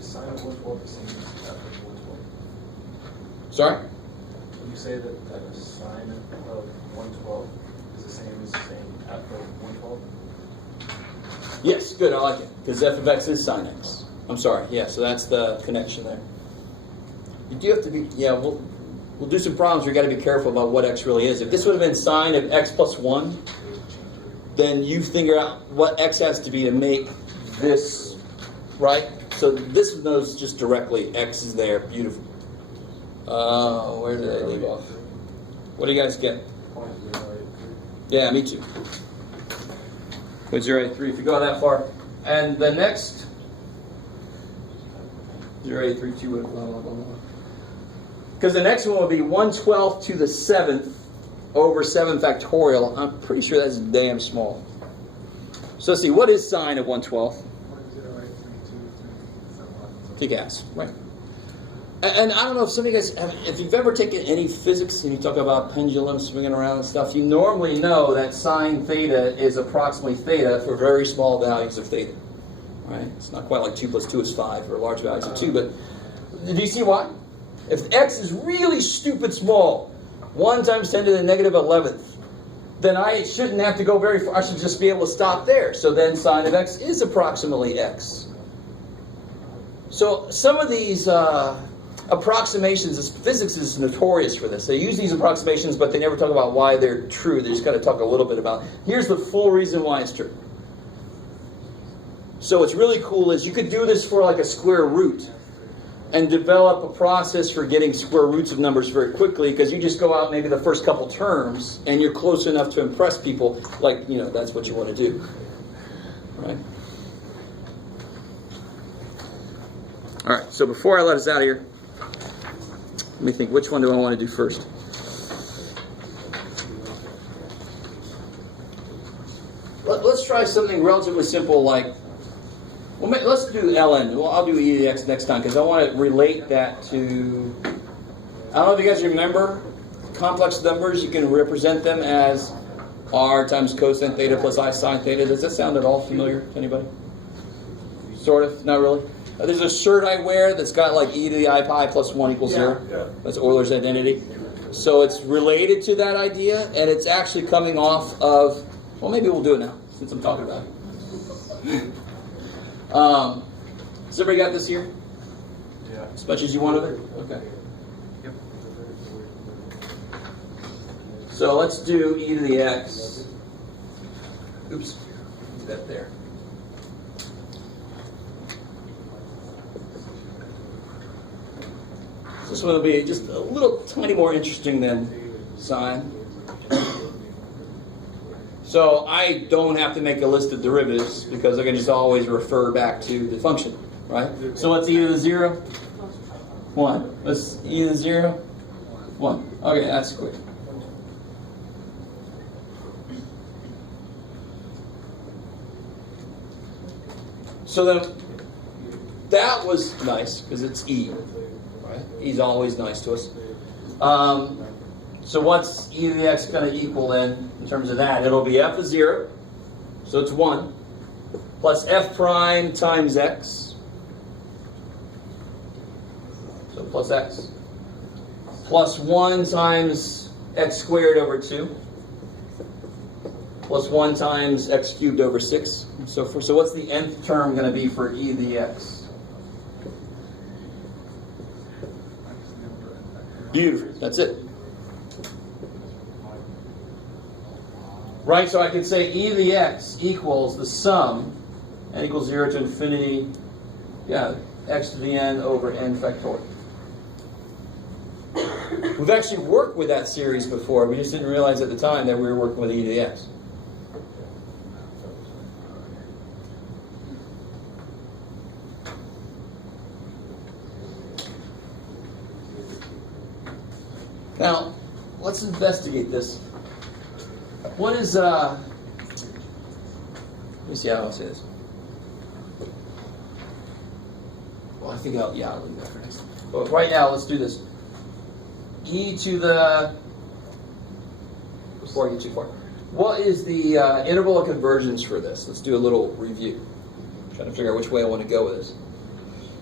Sine of 1/12 the same as f of 1/12. Sorry? Would you say that the sine of 1/12 is the same as saying f of 1/12? Yes, good, I like it. Because f of x is sine x. I'm sorry, yeah, so that's the connection there. You do have to be, yeah, we'll do some problems where you got to be careful about what x really is. If this would have been sine of x plus 1, then you figure out what x has to be to make this, right? So this knows just directly x is there, beautiful. Where did I leave off? What do you guys get? 0.083. Yeah, me too. 0.083 if you go that far. And the next 0.832 blah blah blah blah. Because the next one will be 1/12 to the 7th over 7 factorial. I'm pretty sure that's damn small. So let's see, what is sine of 1/12? 0.08323. Take gas, right? And I don't know if some of you guys, if you've ever taken any physics and you talk about pendulums swinging around and stuff, you normally know that sine theta is approximately theta for very small values of theta, right? It's not quite like 2 plus 2 is 5 for large values of 2, but do you see why? If x is really stupid small, 1 times 10 to the negative 11th, then I shouldn't have to go very far. I should just be able to stop there. So then sine of x is approximately x. So some of these approximations, physics is notorious for this. They use these approximations, but they never talk about why they're true. They just got to talk a little bit about, here's the full reason why it's true. So what's really cool is you could do this for like a square root and develop a process for getting square roots of numbers very quickly, because you just go out maybe the first couple terms and you're close enough to impress people, like, you know, that's what you want to do, right? All right, so before I let us out of here, let me think, which one do I want to do first? Let's try something relatively simple like, well, let's do ln. Well, I'll do e to the x next time because I want to relate that to, I don't know if you guys remember, complex numbers, you can represent them as r times cosine theta plus I sine theta. Does that sound at all familiar to anybody? Sort of? Not really? There's a shirt I wear that's got like e to the I pi plus 1 equals 0. Yeah. That's Euler's identity. So it's related to that idea, and it's actually coming off of, well, maybe we'll do it now, since I'm talking about it. Has everybody got this here? Yeah. As much as you want of it? Okay. Yep. So let's do e to the x. Oops. Put that there. This one will be just a little tiny more interesting than sine. So I don't have to make a list of derivatives because I can just always refer back to the function, right? So what's e to the 0? 1. What's e to the 0? 1. Okay, that's quick. So then that was nice because it's e. He's always nice to us. So what's e to the x going to equal then in terms of that? It'll be f of 0, so it's 1, plus f prime times x, so plus x, plus 1 times x squared over 2, plus 1 times x cubed over 6. So what's the nth term going to be for e to the x? Beautiful. That's it. Right, so I could say e to the x equals the sum, n equals 0 to infinity, yeah, x to the n over n factorial. We've actually worked with that series before. We just didn't realize at the time that we were working with e to the x. Now, let's investigate this. What is, let me see how I'll say this. Well, I think I'll leave that for next. But right now, let's do this. E to the, before I get too far. What is the interval of convergence for this? Let's do a little review. Trying to figure out which way I want to go with this.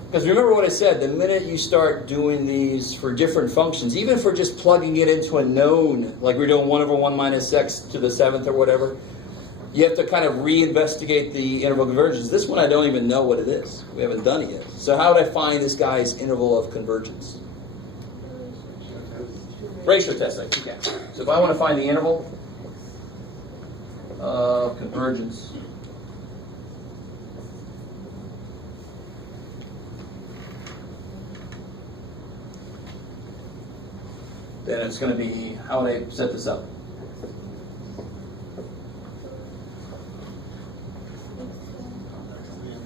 Because remember what I said, the minute you start doing these for different functions, even for just plugging it into a known, like we're doing 1 over 1 minus x to the 7th or whatever, you have to kind of re-investigate the interval convergence. This one I don't even know what it is. We haven't done it yet. So how would I find this guy's interval of convergence? Ratio test, I think. Yeah. So if I want to find the interval of convergence, then it's going to be, how would I set this up?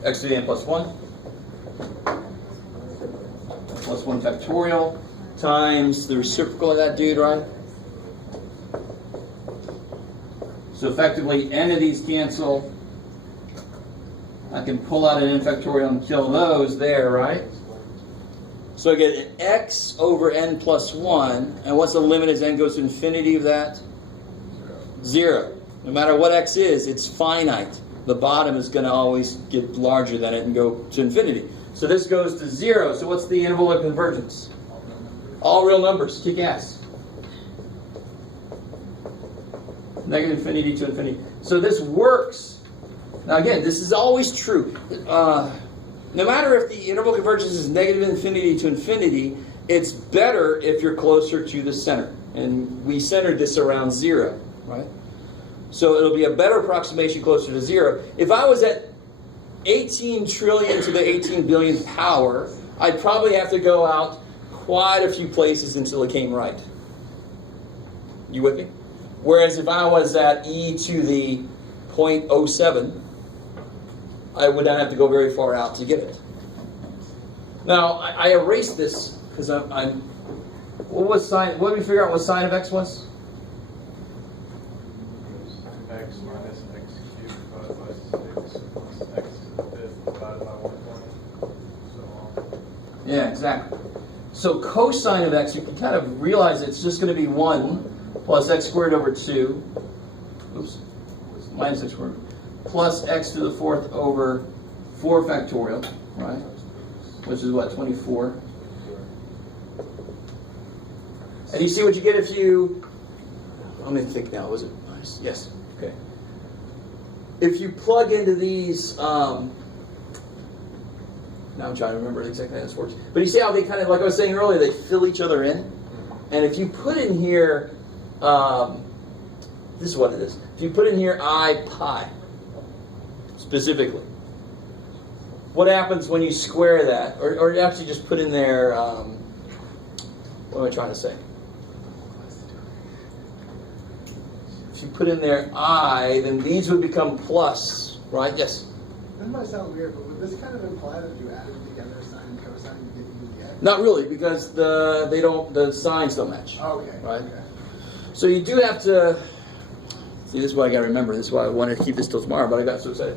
X to the n plus 1 plus 1 factorial times the reciprocal of that dude, right? So effectively, n of these cancel. I can pull out an n factorial and kill those there, right? So I get an x over n plus 1, and what's the limit as n goes to infinity of that? 0. No matter what x is, it's finite. The bottom is going to always get larger than it and go to infinity. So this goes to 0. So what's the interval of convergence? All real numbers. Kick ass. Negative infinity to infinity. So this works. Now again, this is always true. No matter if the interval convergence is negative infinity to infinity, it's better if you're closer to the center. And we centered this around 0, right? So it'll be a better approximation closer to 0. If I was at 18 trillion to the 18 billionth power, I'd probably have to go out quite a few places until it came right. You with me? Whereas if I was at e to the 0.07, I would not have to go very far out to get it. Now, I erased this because I'm what did we figure out what sine of x was? X minus x cubed divided by 6 plus x divided by 120, so on. Yeah, exactly. So cosine of x, you can kind of realize it's just going to be 1 plus x squared over 2, oops, minus x squared, plus x to the 4th over 4 factorial, right? Which is what, 24? And you see what you get if you, let me think now, was it minus? Yes, okay. If you plug into these, now I'm trying to remember exactly how this works. But you see how they kind of, like I was saying earlier, they fill each other in? And if you put in here, this is what it is. If you put in here I pi, specifically, what happens when you square that? Or actually just put in there, what am I trying to say? If you put in there I, then these would become plus, right? Yes? This might sound weird, but would this kind of imply that you added together sine and cosine and give you the x? Not really, because the signs don't match. Okay. Right? Okay. So you do have to, see, this is what I got to remember. This is why I wanted to keep this till tomorrow, but I got so excited.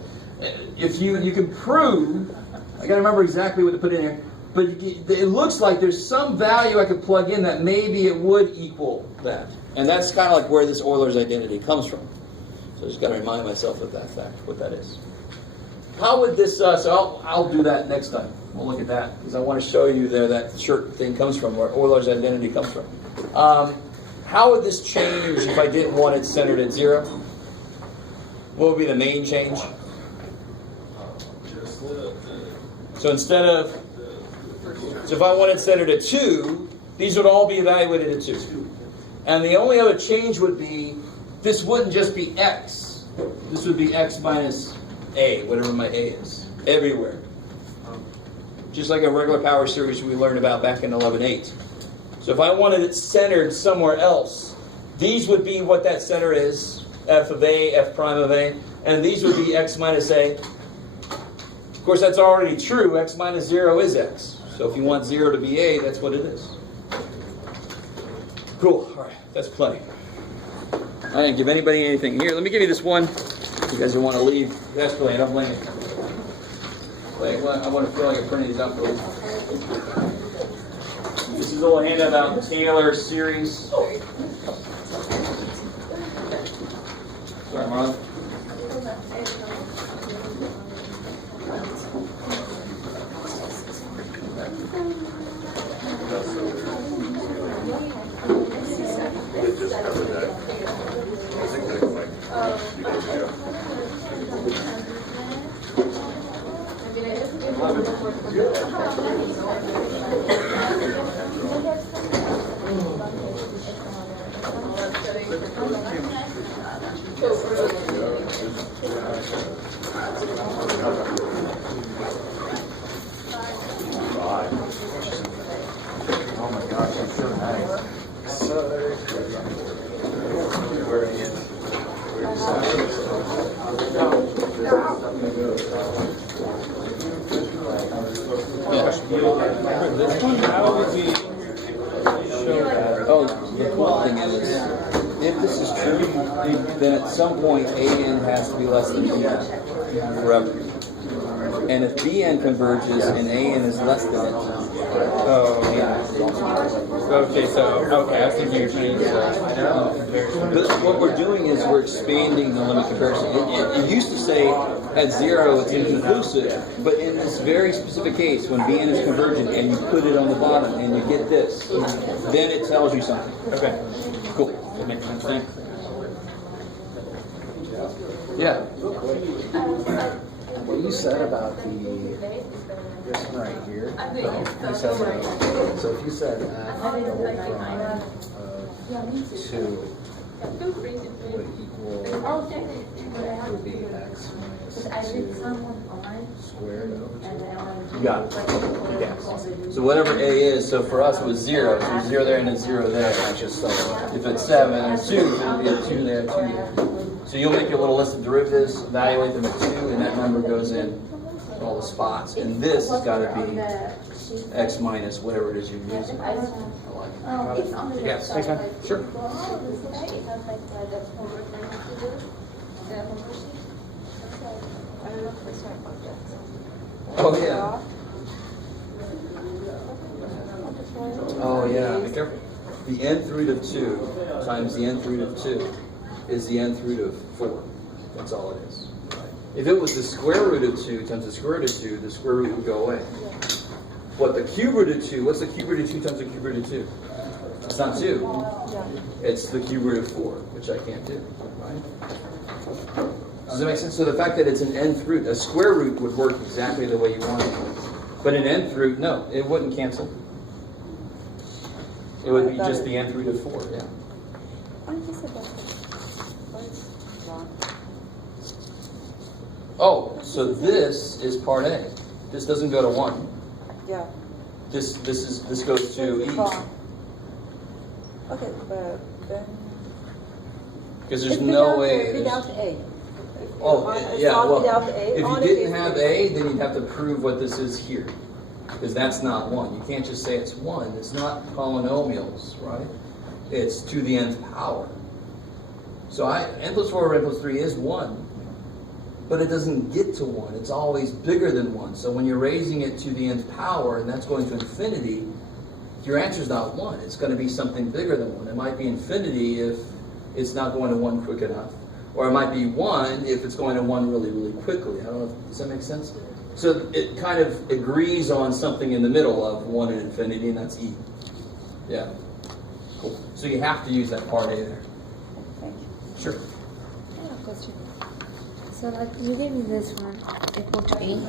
If you can prove, I got to remember exactly what to put in here, but it looks like there's some value I could plug in that maybe it would equal that. And that's kind of like where this Euler's identity comes from. So I just got to remind myself of that fact, what that is. How would this, so I'll do that next time. We'll look at that, because I want to show you there that shirt thing comes from, where Euler's identity comes from. How would this change if I didn't want it centered at 0? What would be the main change? So instead of, so if I wanted centered at 2, these would all be evaluated at 2. And the only other change would be this wouldn't just be x. This would be x minus a, whatever my a is, everywhere. Just like a regular power series we learned about back in 11.8. So if I wanted it centered somewhere else, these would be what that center is, f of a, f prime of a, and these would be x minus a. Of course, that's already true. X minus 0 is x. So if you want 0 to be a, that's what it is. Cool. All right, that's plenty. I didn't give anybody anything. Here, let me give you this one. You guys want to leave. That's plenty. I don't blame you. Like, I want to feel like I printed these out for you. This is a little handout about Taylor series. Sorry, Marlon. Oh my gosh, I'm so nice. Oh, the cool thing is, if this is true, then at some point AN has to be less than BN forever. And if BN converges and AN is less than it, Oh, yeah. Okay, I see what you're trying to say. but what we're doing is we're expanding the limit comparison. It used to say at 0 it's inconclusive, but in this very specific case, when BN is convergent and you put it on the bottom and you get this, then it tells you something. Okay. Cool. That makes sense. Thanks. Yeah. What you said about this one right here, you said, so if you said f double prime of 2 would equal, would be x minus 2 squared over 2. You got it. Yes. So whatever A is, so for us it was 0. So 0 there and then 0 there. That's just so. If it's 7 and 2, it'll be a 2 there, 2 there. So you'll make your little list of derivatives, evaluate them at 2, and that number goes in all the spots. And this has got to be x minus whatever it is you're using. I like it. Yes. Thanks, man. Sure. Oh, yeah. Oh, yeah. Be careful. The nth root of 2 times the nth root of 2 is the nth root of 4. That's all it is. If it was the square root of 2 times the square root of 2, the square root would go away. What the cube root of 2, what's the cube root of 2 times the cube root of 2? It's not 2. It's the cube root of 4, which I can't do. Right? Does that make sense? So the fact that it's an nth root, a square root would work exactly the way you want it. But an nth root, no, it wouldn't cancel. It would be just the nth root of 4, yeah. Oh, so this is part A. This doesn't go to 1. Yeah. This goes to E. Okay, but then. Because there's no way. Without A. Oh, yeah, well, without A, if you only didn't if have it's- A, then you'd have to prove what this is here. Because that's not 1. You can't just say it's 1. It's not polynomials, right? It's to the nth power. So n plus 4 over n plus 3 is 1. But it doesn't get to 1. It's always bigger than 1. So when you're raising it to the nth power, and that's going to infinity, your answer is not 1. It's going to be something bigger than 1. It might be infinity if it's not going to 1 quick enough. Or it might be 1 if it's going to 1 really, really quickly. I don't know, does that make sense? So it kind of agrees on something in the middle of 1 and infinity, and that's E. Yeah. Cool. So you have to use that part A there. Thank you. Sure. I have a question. So like you gave me this one equal to 8.